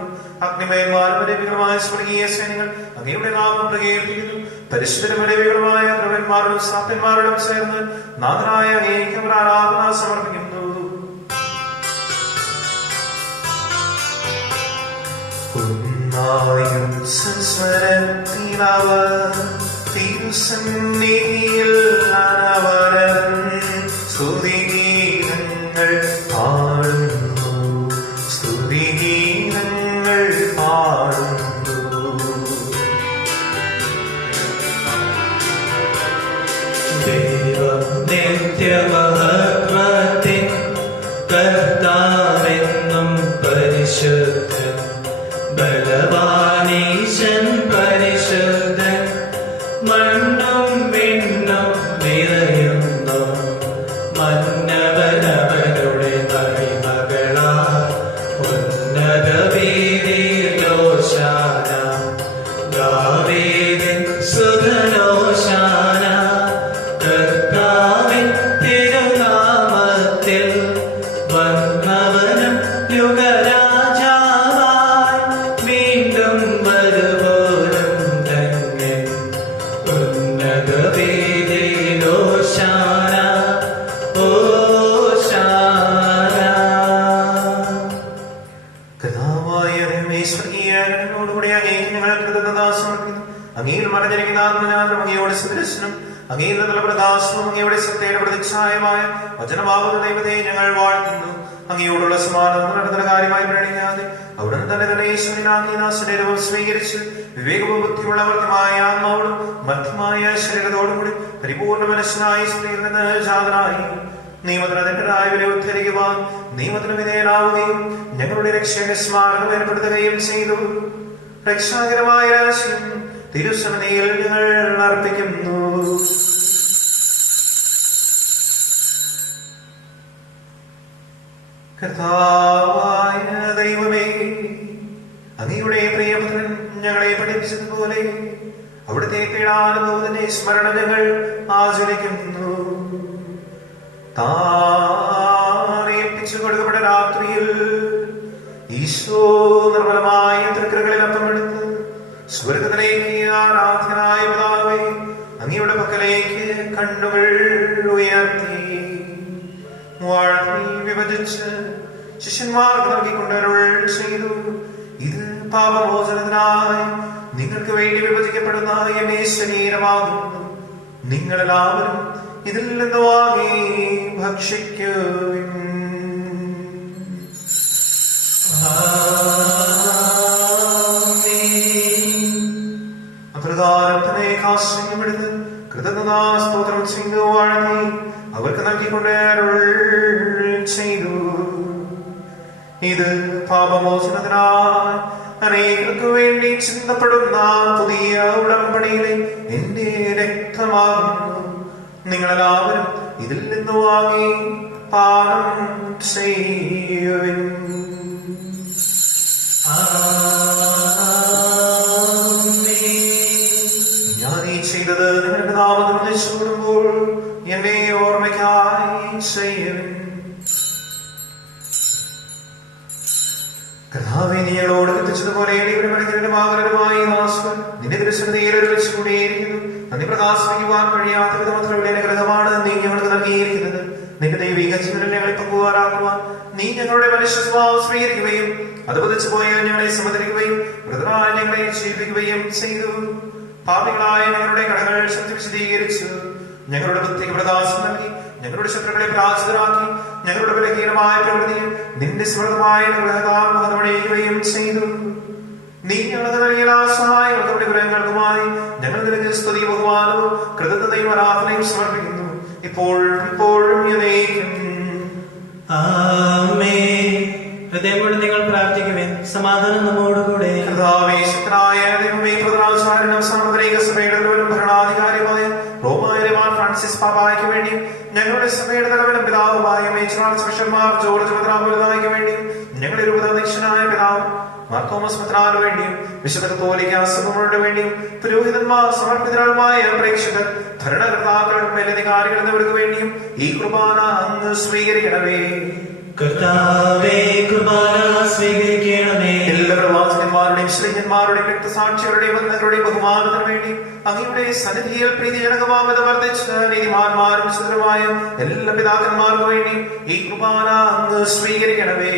അഗ്നിമയന്മാരുമായ സ്വർഗീയ സൈന്യങ്ങൾ അങ്ങയുടെ നാമം പ്രകീർത്തിക്കുന്നു. പരിശുദ്ധമലവികളുമായ ദ്രവന്മാരോടും സാത്യന്മാരോടും ചേർന്ന് നാഥനായ അങ്ങേക്ക് അവർ ആരാധന സമർപ്പിക്കുന്നു. ഒന്നായും സ്വരത്തിലവർ തിരുസന്നിധിയിൽ അനവരൻ സ്തുതിഗീതങ്ങൾ പാടുന്നു, സ്തുതിഗീതങ്ങൾ പാടുന്നു. ദൈവം നിത്യമഹത്വത്തിൻ കർത്താവെന്നും പരിശുദ്ധൻ, ബലവാനീശൻ പരിശുദ്ധൻ, മണ്ണും വിണ്ണും നിറയുന്നു മന്നവനവരുടെ മഹിമകളാ. ഉന്നത വീതിയിലോശാന, ദാവീദിൻ സുതനോശാന. കർത്താവിൻ തിരുനാമത്തിൽ വന്നവനും യുഗരാജാവായി വീണ്ടും വരുവോരും ധന്യൻ. ഉന്നത വീതിയിലോശാന, ഓശാന. കർത്താവായ ദൈവമേ, സ്വർഗീയനോടുകൂടി അങ്ങേക്ക് ഞങ്ങൾ കൃതജ്ഞത സമർപ്പിക്കുന്നു. അങ്ങയിൽ മറഞ്ഞിരിക്കുന്ന ആത്മജ്ഞാനം അങ്ങയോട് സദൃശനും അങ്ങയിൽ നിന്നുള്ള പ്രകാശവും അങ്ങയുടെ സത്യയുടെ പ്രതിച്ഛായമായ വചനമാകുന്ന ദൈവത്തെ ഞങ്ങൾ വാഴ്ത്തുന്നു. അങ്ങയോടുള്ള സമാധാനം നടത്തുന്ന കാര്യമായി പരിഗണിക്കാതെ അവിടുന്ന് തന്നെ തന്നെ ഈശ്വരനാക്കി ശരീരവും സ്വീകരിച്ച് വിവേകവും ബുദ്ധിയുള്ള മർത്യമായ ആത്മാവോടും മർത്യമായ ശരീരത്തോടും കൂടി പരിപൂർണ്ണ മനുഷ്യനായി സ്ത്രീയിൽ നിന്ന് ജാതനായി നിയമത്തിന് അതിൻ്റെതായ വില ഉദ്ധരിക്കുവാൻ നിയമത്തിന് വിധേയനാവുകയും ഞങ്ങളുടെ രക്ഷയുടെ സ്മാരകം ഏർപ്പെടുത്തുകയും ചെയ്തു. രക്ഷാകരമായ രഹസ്യം തിരുസന്നിധിയിൽ ഞങ്ങൾ അർപ്പിക്കുന്നു. കർത്താവായ ദൈവമേ, അങ്ങയുടെ പ്രിയപുത്രൻ ഞങ്ങളെ പഠിപ്പിച്ചതുപോലെ അവിടുത്തെ പീഡാനുഭവത്തിന്റെ സ്മരണ ഞങ്ങൾ ആചരിക്കുന്നു. താനേൽപ്പിച്ചു കൊടുക്കപ്പെട്ട രാത്രിയിൽ ഈശോ നിർമ്മലമായ തൃക്കരകളിൽ അപ്പമെടുത്ത് സ്വർഗത്തിലേക്ക് ആരാധനായ പിതാവേ അങ്ങയുടെ പക്കലേക്ക് കണ്ണുകൾ ഉയർത്തി വാഴ്ത്തി വിഭജിച്ച് ശിഷ്യന്മാർക്ക് നൽകിക്കൊണ്ടരുൾ ചെയ്തു. ഇത് പാപമോചനത്തിനായി നിങ്ങൾക്ക് വേണ്ടി വിഭജിക്കപ്പെടുന്ന എന്റെ ശരീരമാകുന്നു. നിങ്ങളെല്ലാവരും ഇതിൽ നിന്ന് വാങ്ങി ഭക്ഷിക്കുവിൻ. അപ്രകാരം തന്നെ കാശ്യമെടുത്ത് കൃതജ്ഞതാ സ്തോത്രം ചെയ്തു വാഴ്ത്തി അവർക്ക് നൽകിക്കൊണ്ട് അരുൾ ചെയ്തു. ഇത് പാപമോചനത്തിനായി അനേകർക്ക് വേണ്ടി ചിന്തപ്പെടുന്ന പുതിയ ഉടമ്പടിയിലെ എന്റെ രക്തമാകുന്നു. നിങ്ങളെല്ലാവരും ഇതിൽ നിന്ന് വാങ്ങി പാനം ചെയ്യുവിൻ. ഞാൻ ഈ ചെയ്തത് നിങ്ങളുടെ നാമത്തിൽ നിശ്ചയിടുമ്പോൾ എന്റെ ഓർമ്മയ്ക്കായി ചെയ്യുവിൻ. കർത്താവേ, നീ ഞങ്ങളോട് കത്തിച്ചതുപോലെ ഭാഗരമായി നിന്റെ ദൃശ്യതയിൽ വെച്ചുകൂടിയിരിക്കുന്നു. നന്ദി പ്രകാശിപ്പിക്കുവാൻ കഴിയാത്ത വിധമത്രയുടെ അനുഗ്രഹമാണ് നീ ഞങ്ങൾക്ക് നൽകിയിരിക്കുന്നത്. നിന്റെ ദൈവിക ജീവനിൽ ഞങ്ങളെ പങ്കുവാറാക്കുവാൻ നീ ഞങ്ങളുടെ മനുഷ്യ സ്വഭാവം സ്വീകരിക്കുകയും അത് പതിച്ചു പോയ ഞങ്ങളെ സമുദ്രിക്കുകയും മൃതരായ ഞങ്ങളെ ജീവിപ്പിക്കുകയും ചെയ്തു. പാപികളായ ഞങ്ങളുടെ കടങ്ങൾ വിശദീകരിച്ചു ഞങ്ങളുടെ ബുദ്ധിക്ക് പ്രകാശം നൽകി ഞങ്ങളുടെ ശത്രുക്കളെ പരാജിതരാക്കി ഞങ്ങളുടെ ബലഹീനമായ പ്രവൃത്തിയെ നിന്റെ സമൃദ്ധമായ അനുഗ്രഹത്താൽ ചെയ്തു. നീ ഞങ്ങൾക്ക് നൽകിയ സഹായങ്ങളുടെ ഗ്രഹങ്ങൾക്കുമായി ഞങ്ങൾ നിനക്ക് സ്തുതി ബഹുമാനവും കൃതജ്ഞതയും ആരാധനയും സമർപ്പിക്കുന്നു. ഇപ്പോഴും എന്നേക്കും. ആമേൻ. ഹൃദയം കൊണ്ട് നിങ്ങൾ പ്രാർത്ഥിക്കുവിൻ. സമാധാനം നമ്മോടുകൂടെ. കർത്താവേ, ശക്തനായ ദൈവമേ, പ്രധാനാചാര്യനും സാർവത്രിക സഭയുടെ ഭരണാധികാരിയുമായ റോമാ ഫ്രാൻസിസ് പാപ്പായ്ക്ക് വേണ്ടിയും ഞങ്ങളുടെ സഭയുടെ തലവനും പിതാവുമായ മേജർ ആർച്ച് ബിഷപ്പ്മാർ ജോർജ് മെത്രാപ്പൊലീത്തായ്ക്ക് വേണ്ടിയും ഞങ്ങളുടെ രൂപതാധ്യക്ഷനായ പിതാവ് മാർ തോമസ് മെത്രാന് വേണ്ടിയും വിശുദ്ധ കത്തോലിക്ക സഭകളുടെ വേണ്ടിയും പുരോഹിതന്മാർ, സമർപ്പിതരായ പ്രേക്ഷകർ, ഭരണകർത്താക്കൾ, മേലധികാരികൾ എന്നിവർക്ക് വേണ്ടിയും ഈ കുർബാന അങ്ങ് സ്വീകരിക്കണമേ. കർത്താവേ, കുർബാന സ്വീകരിക്കണമേ. എല്ലാ പ്രവാചകന്മാരുടെയും ശ്രീജന്മാരുടെയും രക്തസാക്ഷികളുടെയും ബന്ധങ്ങളുടെയും ബഹുമാനത്തിന് വേണ്ടി അങ്ങയുടെ സന്നിധിയിൽ പ്രീതിജനകമാമത് വർദ്ധിച്ച നീതിമാന്മാരും സുന്ദരമായ എല്ലാ പിതാക്കന്മാർക്കും വേണ്ടി ഈ കുർബാന അങ്ങ് സ്വീകരിക്കണമേ.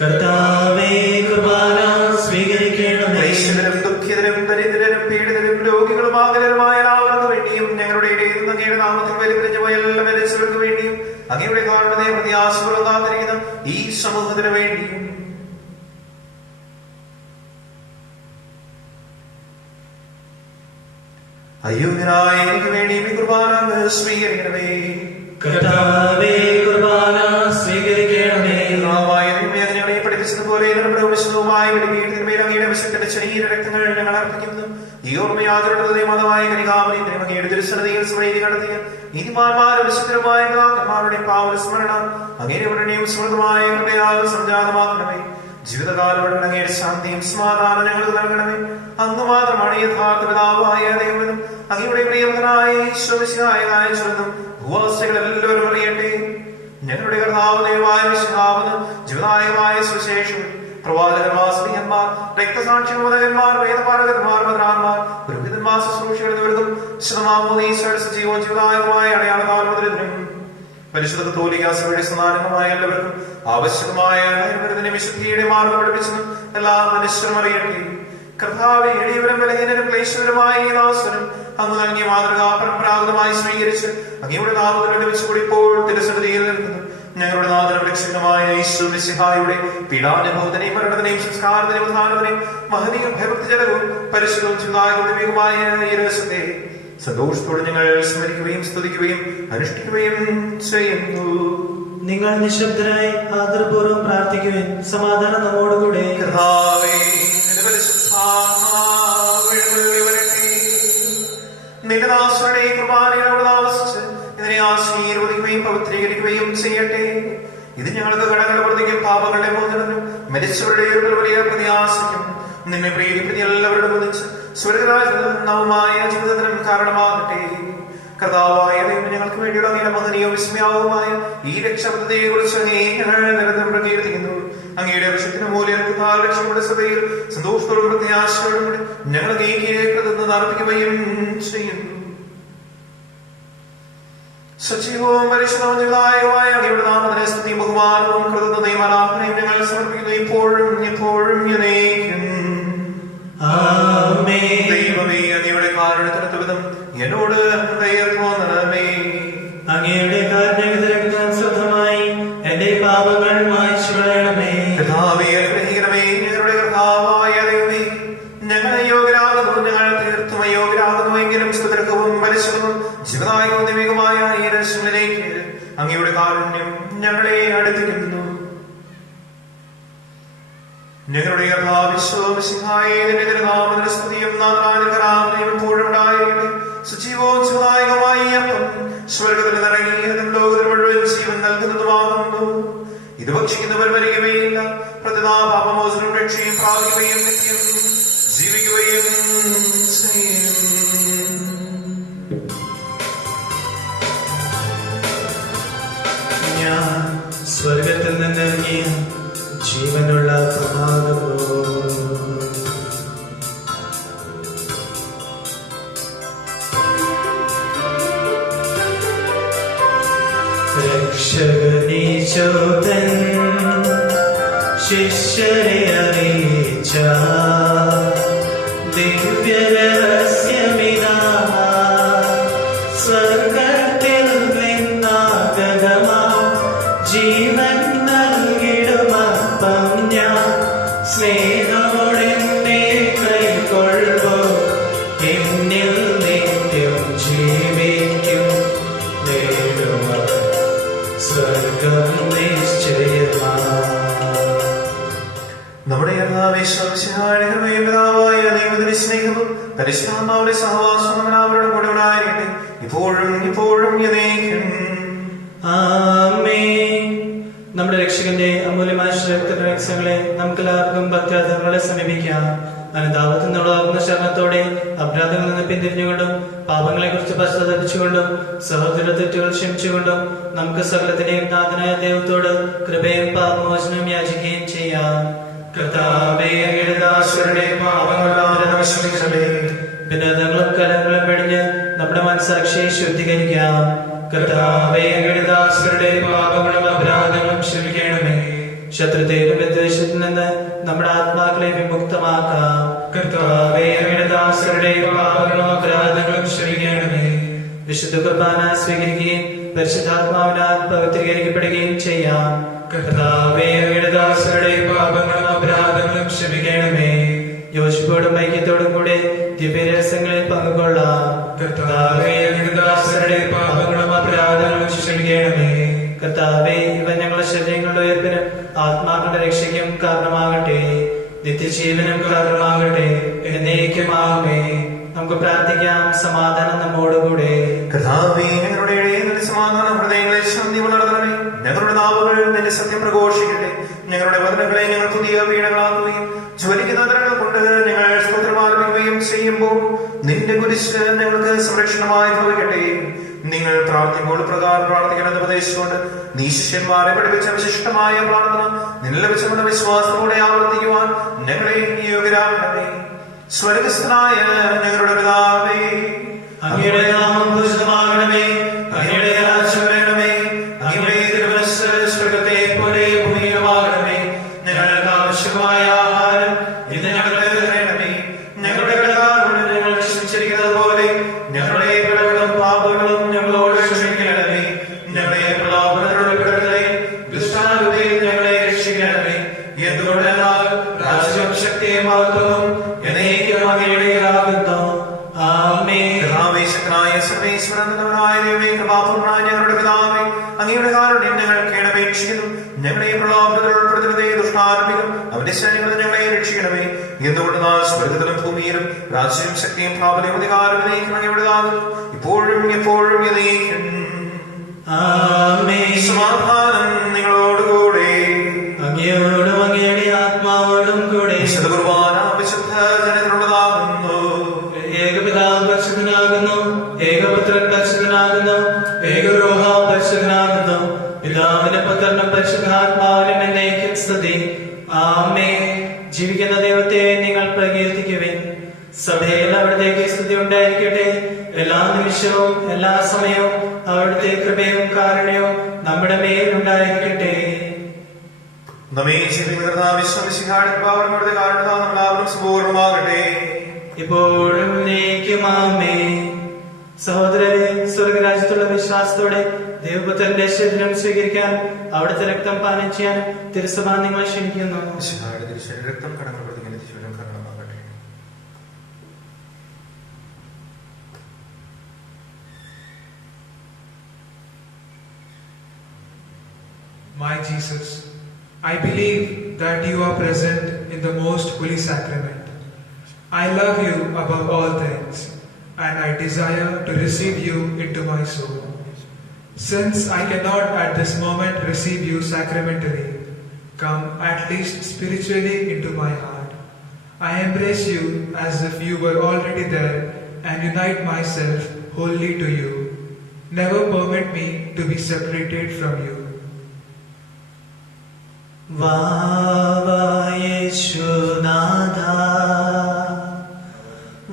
കർത്താവേ, കുർബാന സ്വീകരിക്കണമേ. ക്ലേശിതരും ദുഃഖിതരും ദരിദ്രരും പീഡിതരും രോഗികളും ആകുലരുമായ എല്ലാവർക്കും വേണ്ടിയും ഞങ്ങളുടെ ഇടയിൽ നിന്ന് അങ്ങയുടെ നാമത്തിൽ വലിപ്പിരിഞ്ഞ എല്ലാ മരിച്ചവർക്ക് വേണ്ടിയും അങ്ങയുടെ കാരണതയെ പ്രത്യാശപൂർവ്വം കാത്തിരിക്കുന്ന ഈ സമൂഹത്തിന് വേണ്ടിയും അയോഗ്യനായ എനിക്ക് വേണ്ടിയും ഈ കുർബാന അങ്ങ് സ്വീകരിക്കണമേ. കർത്താവേ, കുർബാന സ്വീകരിക്കണമേ. ഞങ്ങളെ പഠിപ്പിച്ചതുപോലെ നമ്മുടെ വിശുദ്ധവുമായ വെളിവീടിന്മേൽ അങ്ങയുടെ വിശുദ്ധന്റെ ശരീര രക്തങ്ങൾ ഞങ്ങൾ അർപ്പിക്കുന്നു. ഈ ഓർമ്മയാത്രയുടെ മതമായ കനികാമനിയും അങ്ങയുടെ ദുരുസന്നതിയിൽ സ്മൃതി കടത്തിയ നീതിമാന്മാരുടെ വിശുദ്ധരുമായ പിതാക്കന്മാരുടെ പാവനസ്മരണ അങ്ങനെയുടനെയും സ്മൃതമായ ഹൃദയാൽ സംജാതമാക്കണമേ. ജീവിതകാലം അങ്ങയുടെ ശാന്തിയും സമാധാനം ഞങ്ങൾക്ക് നൽകണമേ. അങ്ങ് മാത്രമാണ് യഥാർത്ഥ പിതാവായ ദൈവമെന്നും അങ്ങയുടെ പ്രിയമകനായ ഈശോമിശിഹായ ചൊല്ലുന്നു ഭൂവാസികൾ എല്ലാവരും അറിയട്ടെ. ഞങ്ങളുടെ കർത്താവ് ദൈവമായ വിശുദ്ധാവത് ജീവദായകമായ സുവിശേഷം പ്രവാചകന്മാർ, സ്ത്രീയന്മാർ, രക്തസാക്ഷികൾ, വദകന്മാർ, വേദപാരകന്മാർ, മദ്രാന്മാർ, പുരോഹിതന്മാർ, ശുശ്രൂഷകൾ എന്നിവർക്കും സജീവവും ജീവദായകമായ അടയാളകാൽ മുതലും പരിശുദ്ധ കത്തോലിക്ക സഭയുടെ സമാനമായ എല്ലാവർക്കും ആവശ്യമായ വിശുദ്ധിയുടെ മാർഗം പഠിപ്പിച്ചതും എല്ലാ മനുഷ്യരും അറിയട്ടെ. കർത്താവെ, എളിയവരും ബലഹീനരും ക്ലേശകരുമായ ഈ ദാസനും അങ്ങ് നൽകിയ മാതൃക പരമ്പരാഗതമായി സ്വീകരിച്ച് അങ്ങയുടെ നാമത്തിൽ വെച്ചുകൂടി ഇപ്പോൾ തിരുസന്നിധിയിൽ നിൽക്കുന്നു. ഞങ്ങളുടെ നാഥനും രക്ഷകനുമായ ഈശോ മിശിഹായുടെ പീഡാനുഭവത്തിനെയും മരണത്തിനെയും സംസ്കാരത്തിനെയും ഉദ്ധാനത്തിനെയും മഹനീയ ഭയഭക്തിജനകവും പരിശുദ്ധവും ചിന്താകുലമായ ഈ രഹസ്യത്തെ സന്തോഷത്തോടെ ഞങ്ങൾ സ്മരിക്കുകയും സ്തുതിക്കുകയും അനുഷ്ഠിക്കുകയും ചെയ്യുന്നു. നിങ്ങൾ നിശബ്ദരായി ആദരപൂർവ്വം പ്രാർത്ഥിക്കുവിൻ. സമാധാനം നമ്മോടുകൂടെ. കർത്താവേ, നിന്റെ പരിശുദ്ധാത്മാവ് എഴുന്നള്ളി വരട്ടെ. നിന്റെ ദാസരുടെ കുർബാനയിൽ അവിടെ താമസിച്ച് ഇതിനെ ആശീർവദിക്കുകയും പവിത്രീകരിക്കുകയും ചെയ്യട്ടെ. ഇത് ഞങ്ങൾക്ക് കടങ്ങളുടെ പ്രതിക്കും പാപങ്ങളുടെ മോചനത്തിനും മരിച്ചവരുടെ ഒരു വലിയ പ്രത്യാശയ്ക്കും നിന്നെ പ്രീതിപ്പെടുത്തി എല്ലാവരുടെ ഒന്നിച്ച് സ്വർഗരാജ്യത്തിനും നവമായ ജീവിതത്തിനും കാരണമാകട്ടെ. കർത്താവായ ദൈവം, ഞങ്ങൾക്ക് വേണ്ടിയുള്ള അങ്ങയുടെ മഹനീയവും വിസ്മയാവുമായ ഈ രക്ഷാപദ്ധതിയെ കുറിച്ച് ഞങ്ങൾ നിരന്തരം പ്രകീർത്തിക്കുന്നു. അങ്ങയുടെ വിഷയത്തിന് മൂല്യത്താൽ രക്ഷയുടെ സഭയിൽ സന്തോഷത്തോടും പ്രത്യാശയോടും കൂടി ഞങ്ങൾ കൃതജ്ഞത അർപ്പിക്കുകയും ചെയ്യുന്നു. സജീവവും പരിശുദ്ധവും ജീവദായകമായ അങ്ങയുടെ നാമത്തിനെ സ്തുതിയും ബഹുമാനവും കൃതജ്ഞതയും ആരാധനയും ഞങ്ങൾ സമർപ്പിക്കുന്നു ഇപ്പോഴും എപ്പോഴും എന്നേക്കും. ദൈവമേ, അങ്ങയുടെ കാരുണ്യത്തിന് വിധം എന്നോട് തോന്നണമേ. അങ്ങയുടെ കാരുണ്യവിതരണമായി എന്റെ പാപങ്ങൾ മായ്ച്ചു കളയണമേ. കർത്താവേ, അനുഗ്രഹിക്കണമേ. ഞങ്ങളുടെ കർത്താവായ ദൈവമേ, ഞങ്ങൾ യോഗ്യരാകുന്നു, ഞങ്ങൾ തീർത്തും അയോഗ്യരാകുന്നുവെങ്കിലും സ്തുതിർക്കവും പരിശുദ്ധവും ജീവദായകവും ദൈവികമായ ഈ രക്ഷയിലേക്ക് അങ്ങയുടെ കാരുണ്യം ഞങ്ങളെ അടുത്തിരിക്കുന്നു. ഞങ്ങളുടെ കർത്താവിശ്വസിഹായതിന്റെ സ്തുതിയും നാഥാനുകരാമയും എപ്പോഴും ഉണ്ടായിരിക്കട്ടെ. സജീവവും ജീവദായകമായി അപ്പം സ്വർഗത്തിൽ നിറങ്ങിയതും ലോകത്തിൽ മുഴുവൻ ജീവൻ നൽകുന്നതുമാകുന്നു. ഇത് ഭക്ഷിക്കുന്നവർ വരികയില്ല. പ്രതിതാപാപമോചനം രക്ഷയും പ്രാപിക്കുകയും നിത്യം ജീവിക്കുകയും ചെയ്യും. ഞാൻ സ്വർഗത്തിൽ നിന്നിറങ്ങിയ ജീവനുള്ള പ്രഭാതമോ രക്ഷകനീശോതൻ ശിഷ്യരെ അറിയിച്ച ദിവ്യരഹസ്യമിതാ സ്വർഗത്തിൽ നിന്നാഗതമാ ജീവൻ നൽകിടുമപ്പം ഞാൻ സ്നേഹമോടെന്നെ കൈക്കൊള്ളുവോ എന്നിൽ നിത്യം ജീവിക്കും നേടുമ സ്വർഗം നിശ്ചയമാ. നമ്മുടെ പിതാവായ ദൈവത്തിന്റെ സ്നേഹവും പരിശുദ്ധാത്മാവിന്റെ സഹവാസവും അവരുടെ കൂടെ ഉണ്ടായിരിക്കട്ടെ ഇപ്പോഴും ഇപ്പോഴും എന്നേക്കും. ആമേൻ. നമ്മുടെ രക്ഷകന്റെ അമൂല്യമായ രക്തങ്ങളെ നമുക്കെല്ലാവർക്കും ഭക്തിയാദങ്ങളെ സമീപിക്കാം. അനുതാപത്തിനുള്ള ശരണത്തോടെ അപരാധങ്ങളിൽ നിന്ന് പിന്തിരിഞ്ഞുകൊണ്ടും പാപങ്ങളെ കുറിച്ച് പശ്ചാത്തപിച്ചുകൊണ്ടും സഹോദര തെറ്റുകൾ ക്ഷമിച്ചുകൊണ്ടും നമുക്ക് സകലത്തിന്റെയും നാഥനായ ദൈവത്തോട് കൃപയും പാപമോചനവും യാചിക്കുകയും ചെയ്യാം. കർത്താവേ, അങ്ങയുടെ ദാസരുടെ പാപങ്ങളെല്ലാം ക്ഷമിക്കണമേ. ഭിന്നതകളും കലങ്ങളും വെടിഞ്ഞ് നമ്മുടെ മനസ്സാക്ഷിയെ ശുദ്ധീകരിക്കാം. കർത്താവേ, അങ്ങയുടെ ദാസരുടെ പാപങ്ങളും അപരാധങ്ങളും ക്ഷമിക്കണമേ. ശത്രുതയിലും വിദ്വേഷത്തിൽ നിന്ന് നമ്മുടെ ആത്മാക്കളെ വിമുക്തമാക്കാം. കർത്താവേ, അങ്ങയുടെ ദാസരുടെ പാപങ്ങളും അപരാധങ്ങളും ക്ഷമിക്കണമേ. വിശുദ്ധ കുർബാന സ്വീകരിക്കുകയും പരിശുദ്ധാത്മാവിനാൽ പവിത്രീകരിക്കപ്പെടുകയും ചെയ്യാം. കർത്താവേ, അങ്ങയുടെ ദാസരുടെ പാപങ്ങളും അപരാധങ്ങളും ക്ഷമിക്കണമേ. യോശുവോടും ഐക്യത്തോടും കൂടെ ദിവ്യരഹസ്യങ്ങളിൽ പങ്കുകൊള്ളാം. കർത്താവേ, അങ്ങയുടെ ദാസരുടെ പാപങ്ങളും അപരാധങ്ങളും ക്ഷമിക്കണമേ. കർത്താവേ, ഇവ ഞങ്ങളുടെ ശരീരങ്ങളുടെ ഉയർപ്പിനും ആത്മാക്കളുടെ രക്ഷയ്ക്കും കാരണമാകട്ടെ, നിത്യജീവനും കാരണമാകട്ടെ, എന്നേക്കുമാകട്ടെ. നമുക്ക് പ്രാർത്ഥിക്കാം. സമാധാനം നമ്മോടുകൂടെ. കർത്താവേ, ഞങ്ങളുടെ ഇടയിൽ സമാധാന ഹൃദയങ്ങളെ ശാന്തി വളർത്തണമേ. ഞങ്ങളുടെ നാവുകൾ നിന്റെ സത്യം പ്രഘോഷിക്കട്ടെ. ഞങ്ങളുടെ വചനങ്ങളെ ഞങ്ങൾ പുതിയ വീണകളാക്കുകയും ജ്വലിക്കുന്ന തരങ്ങൾ കൊണ്ട് ഞങ്ങൾ സ്തോത്രം ആരംഭിക്കുകയും ചെയ്യുമ്പോൾ നിന്റെ കുരിശ് ഞങ്ങൾക്ക് സംരക്ഷണമായി ഭവിക്കട്ടെ. നിങ്ങൾ പ്രാർത്ഥിക്കുമ്പോൾ പ്രകാരം പ്രാർത്ഥിക്കണമെന്ന് ഉപദേശിച്ചുകൊണ്ട് നീ ശിഷ്യന്മാരെ പഠിപ്പിച്ച വിശിഷ്ടമായ പ്രാർത്ഥന നിന്നെ ലഭിച്ചുള്ള വിശ്വാസത്തോടെ ആവർത്തിക്കുവാൻ ഞങ്ങളെ യോഗ്യരാക്കണമേ. സ്വർഗസ്ഥനായ ഞങ്ങളുടെ പിതാവേ, അങ്ങയുടെ നാമം പൂജിതമാകണമേ. അങ്ങയുടെ രാജ്യം വരണമേ. അങ്ങയുടെ തിരുമനസ്സ് സ്വർഗ്ഗത്തെ പോലെ ഭൂമിയിലുമാകണമേ. ഞങ്ങൾക്ക് ആവശ്യമായ ആഹാരം ഇന്ന് ഞങ്ങൾക്ക് തരണമേ. ഞങ്ങളുടെ കടക്കാരോട് ഞങ്ങൾ ക്ഷമിച്ചിരിക്കുന്നത് പോലെ ഞങ്ങളുടെ കടകളും പാപങ്ങളും ഞങ്ങളോട് ക്ഷമിക്കണമേ. ഞങ്ങളെ പ്രലോഭനത്തിലുള്ള ഉൾപ്പെടുത്തലേ, ദുഷ്ടാരൂപയിൽ ഞങ്ങളെ രക്ഷിക്കണമേ. എന്തുകൊണ്ടെന്നാൽ രാജ്യവും ശക്തിയും മഹത്വവും എന്നേക്കും അങ്ങയുടേതാകുന്നു. ആമേൻ. ആവേശകനായ സർവേശ്വരനായ ദൈവമേ, കൃപാപൂർണ്ണനായ ഞങ്ങളുടെ പിതാവേ, അങ്ങയുടെ കാരുണ്യം ഞങ്ങൾ കേണപേക്ഷിക്കുന്നു. ഞങ്ങളെ പ്രലോഭനത്തിൽ ഉൾപ്പെടുത്തരുതേ, ദുഷ്ടാരൂപികളും അവന്റെ ശരീരങ്ങൾ ഞങ്ങളെ രക്ഷിക്കണമേ. എന്തുകൊണ്ടെന്നാൽ സ്വർഗ്ഗത്തിലും ഭൂമിയിലും രാജ്യവും ശക്തിയും പ്രാബല്യവും അധികാരവും എന്നേക്കും അങ്ങയുടേതാകുന്നു, ഇപ്പോഴും എപ്പോഴും എന്നേക്കും. ആമേൻ. സമാധാനം നിങ്ങളോടുകൂടെ. അങ്ങയോടും അങ്ങയുടെ ആത്മാവോടും കൂടെ. വിശുദ്ധ കുർബാന വിശുദ്ധ ജനത്തിനുള്ളതാകുന്നു. ഏകപിതാവ് പരിശുദ്ധനാകുന്നു, ഏകപുത്രൻ പരിശുദ്ധനാകുന്നു, ഏകരൂഹ പരിശുദ്ധനാകുന്നു. പിതാവിനും പുത്രനും പരിശുദ്ധാത്മാവിനും എന്നേക്കും സ്തുതി. ആമേൻ. ജീവിക്കുന്ന ദൈവത്തെ നിങ്ങൾ പ്രകീർത്തിക്കുവിൻ. സഭയിൽ അവിടത്തേക്ക് സ്തുതി ഉണ്ടായിരിക്കട്ടെ. എല്ലാ നിമിഷവും എല്ലാ സമയവും അവിടുത്തെ കൃപയും കാരുണ്യവും നമ്മുടെ മേലുണ്ടായിരിക്കട്ടെ. പൂർണ്ണമാകട്ടെ. ഇപ്പോഴും നീക്കുമാമേ. സഹോദരരെ, സ്വർഗരാജ്യത്തുള്ള വിശ്വാസത്തോടെ ദൈവപുത്രന്റെ ശരീരം സ്വീകരിക്കാൻ അവിടുത്തെ രക്തം പാനം ചെയ്യാൻ തിരുസഭ നിങ്ങളെ ക്ഷണിക്കുന്നു. രക്തം കടങ്ങൾ പ്രതികരിച്ചു കാരണമാകട്ടെ. My Jesus, I believe that you are present in the most holy sacrament. I love you above all things, and I desire to receive you into my soul. Since I cannot at this moment receive you sacramentally, come at least spiritually into my heart. I embrace you as if you were already there and unite myself wholly to you. Never permit me to be separated from you. വാവാ യേശുനാഥാ,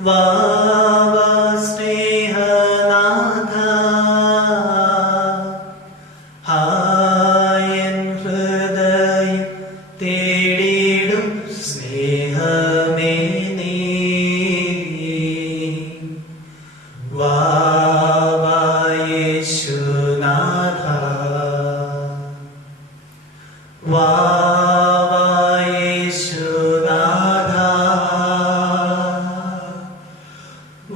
വാവാ സ്നേഹനാഥാ, ഹായൻ ഹൃദയം തേടിടും സ്നേഹമേ നീ. വാവാ യേശുനാഥാ, വാവാ യേശുനാഥാ,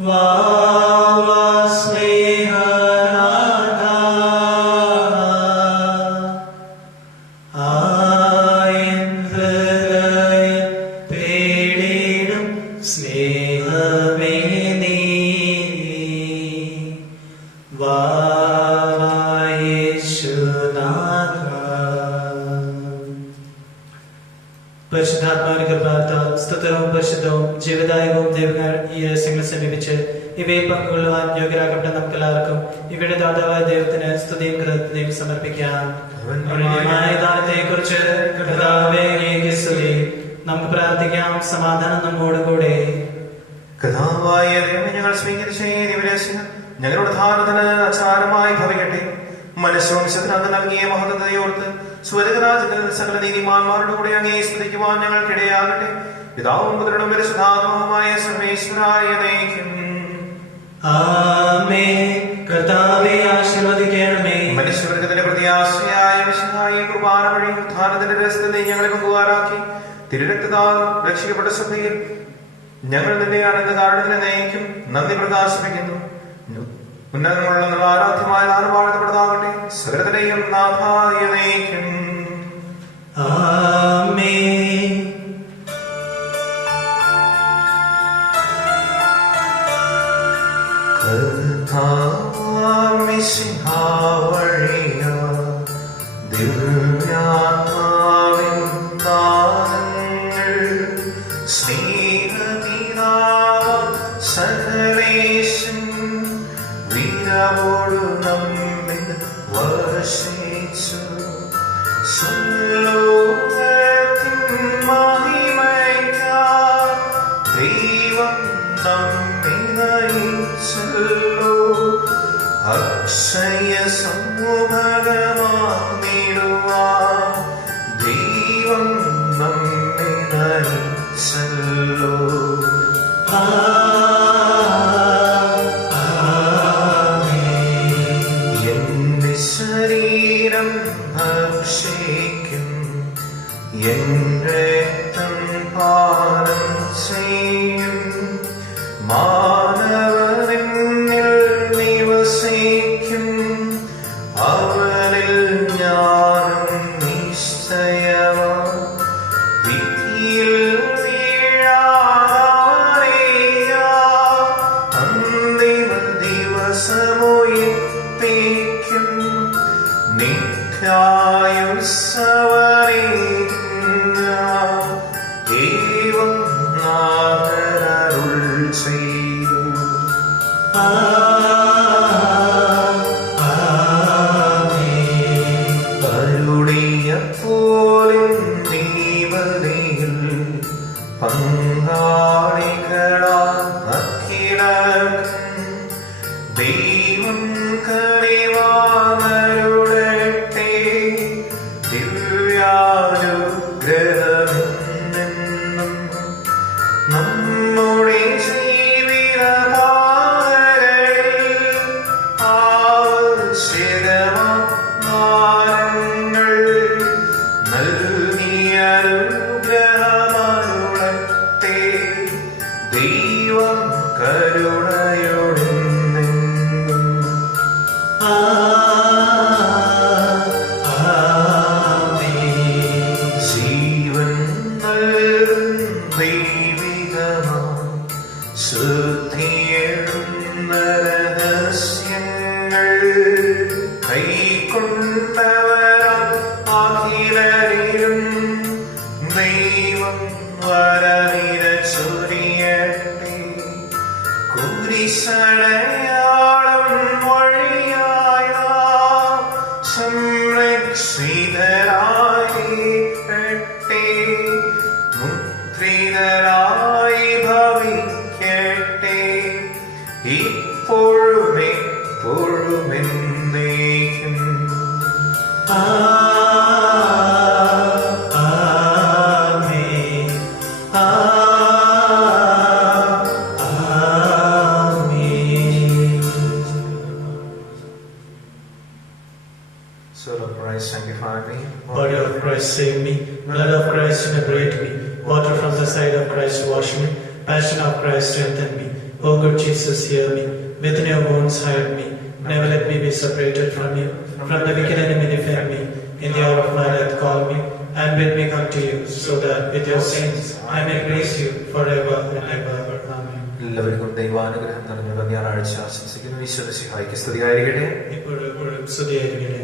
വാവാ സ്നേഹനാഥാ, ആയൻ ഹൃദയം തേടിടും സ്നേഹമേ നീ. വാ കർത്താവായ യേശുനാഥ. പരിശുദ്ധാത്മാവിന്റെ കൃപാത്താൽ സ്തുതവും പരിശുദ്ധവും ജീവദായകവും ദൈവങ്ങൾ ഈ രഹസ്യങ്ങൾ സമീപിച്ച് ഇവയിൽ പങ്കുകൊള്ളുവാൻ യോഗ്യരാകപ്പെട്ട നമുക്കെല്ലാവർക്കും ഇവയുടെ ദാതാവായ ദൈവത്തിന് സ്തുതിയും കൃതജ്ഞതയും സമർപ്പിക്കാം. ദാനത്തെ കുറിച്ച് കർത്താവേ അങ്ങേക്ക് സ്തുതി. നമുക്ക് പ്രാർത്ഥിക്കാം. സമാധാനം നമ്മോടുകൂടെ. കർത്താവായ ദൈവമേ, ഞങ്ങൾ സ്വീകരിച്ച ഈ ദിവരഹസ്യം ഞങ്ങളുടെ ധാരണത്തിന് ആചാരമായി ഭവിക്കട്ടെ. മനുഷ്യവംശത്തിന് അങ്ങ് നൽകിയ മഹത്വതയോർത്ത് സ്വർഗരാജ്യത്തിൽ സകല നീതിമാന്മാരുടെ കൂടെ അങ്ങേ സ്തുതിക്കുവാൻ ഞങ്ങൾക്കിടയാകട്ടെ. പിതാവും പുത്രനും പരിശുദ്ധാത്മാവുമായ സർവേശ്വരായ നയിക്കും. ആമേൻ. കർത്താവേ ആശീർവദിക്കണമേ. മനുഷ്യവർഗത്തിന്റെ പ്രത്യാശയായ വിശുദ്ധായ കുർബാന വഴി ഉദ്ധാനത്തിന്റെ രഹസ്യത്തിൽ ഞങ്ങളെ പങ്കുകാരാക്കി തിരുരക്തത്താൽ രക്ഷിക്കപ്പെട്ട സഭയിൽ ഞങ്ങൾ നിന്റെ ആനന്ദ കാരണത്തിനെ നയിക്കും. നന്ദി പ്രകാശിപ്പിക്കുന്നു. ഉന്നതങ്ങളുള്ള ആരാധ്യമായ വാഴ്ത്തപ്പെടുത്താകട്ടെ. സകലത്തിനെയും നാഥായ നയിക്കും. ആമേൻ. ദിവ്യാത്മാവിൻ ദാനങ്ങൾ സ്നേഹപിതാവാം സകലേശൻ വീരവോടു നമ്മിൽ വർഷിച്ചു. സ്വർലോകത്തിൻ മഹിമയ്ക്കായി ദൈവം നമ്മെ നയിച്ചല്ലോ. അക്ഷയ സമ്മുഖമാണിടുവാൻ ദൈവം നമ്മെ നയിച്ചല്ലോ. എന്റെ ശരീരം ഭക്ഷിക്കും, എന്റെ രക്തം പാനം ചെയ്യും. മാനവനിൽ നിവസിക്കും, അവനിൽ ഞാനും നിശ്ചയമാം. വിധിയിൽ വീഴാതറിയാം, അന്തിമ ദിവസമുയർപ്പിക്കും. നിത്യായുസ്സവരീന്ന ഏവം നാഥനരുൾ ചെയ്തു. അരുളിയ പോലിൻ ദീപതയിൽ പങ്കാളികളാക്കിടക്കും. ദൈവം കനിവാനരുളട്ടെ. ദിവ്യാനുഗ്രഹമെന്നും നമ്മുടെ ജീവിതപാതകളിൽ ആവശ്യകമാനങ്ങൾ നൽകിയ അനുഗ്രഹമരുളട്ടെ. ദൈവം കരുണയോടെന്നെന്നും. ജീവൻ നൽകും ദൈവികമാം ശുദ്ധിയെഴുന്ന രഹസ്യങ്ങൾ കൈക്കൊണ്ടവരാം അഖിലരിലും ദൈവം വരനിര ചൊരിയട്ടെ. കുരിശടയാളം വഴിയായ സംരക്ഷിതരായിട്ടെ. മുദ്രിതരായി ഭവിക്കട്ടെ. ഇപ്പോഴും എപ്പോഴും എന്നേക്കും. ആമേൻ. ആമേൻ. Soul of Christ, sanctify me. Body of Christ, save me. Blood of Christ, inebriate me. Water from the side of Christ, wash me. Passion of Christ, strengthen me. O good Jesus, hear me. Within your wounds, hide me. Never let me be separated from you. From the wicked enemy, defend me. In the hour of my death, call me. And bid me come to you, so that with your saints I may praise you forever and ever. Amen. എല്ലാവർക്കും ദൈവാനുഗ്രഹം നിറഞ്ഞ ഞായറാഴ്ച ആശംസിക്കുന്നു. ഈശ്വര സിഹായിക്ക് സ്തുതിയായിരിക്കട്ടെ. ഇപ്പോഴും സ്തുതിയായിരിക്കട്ടെ.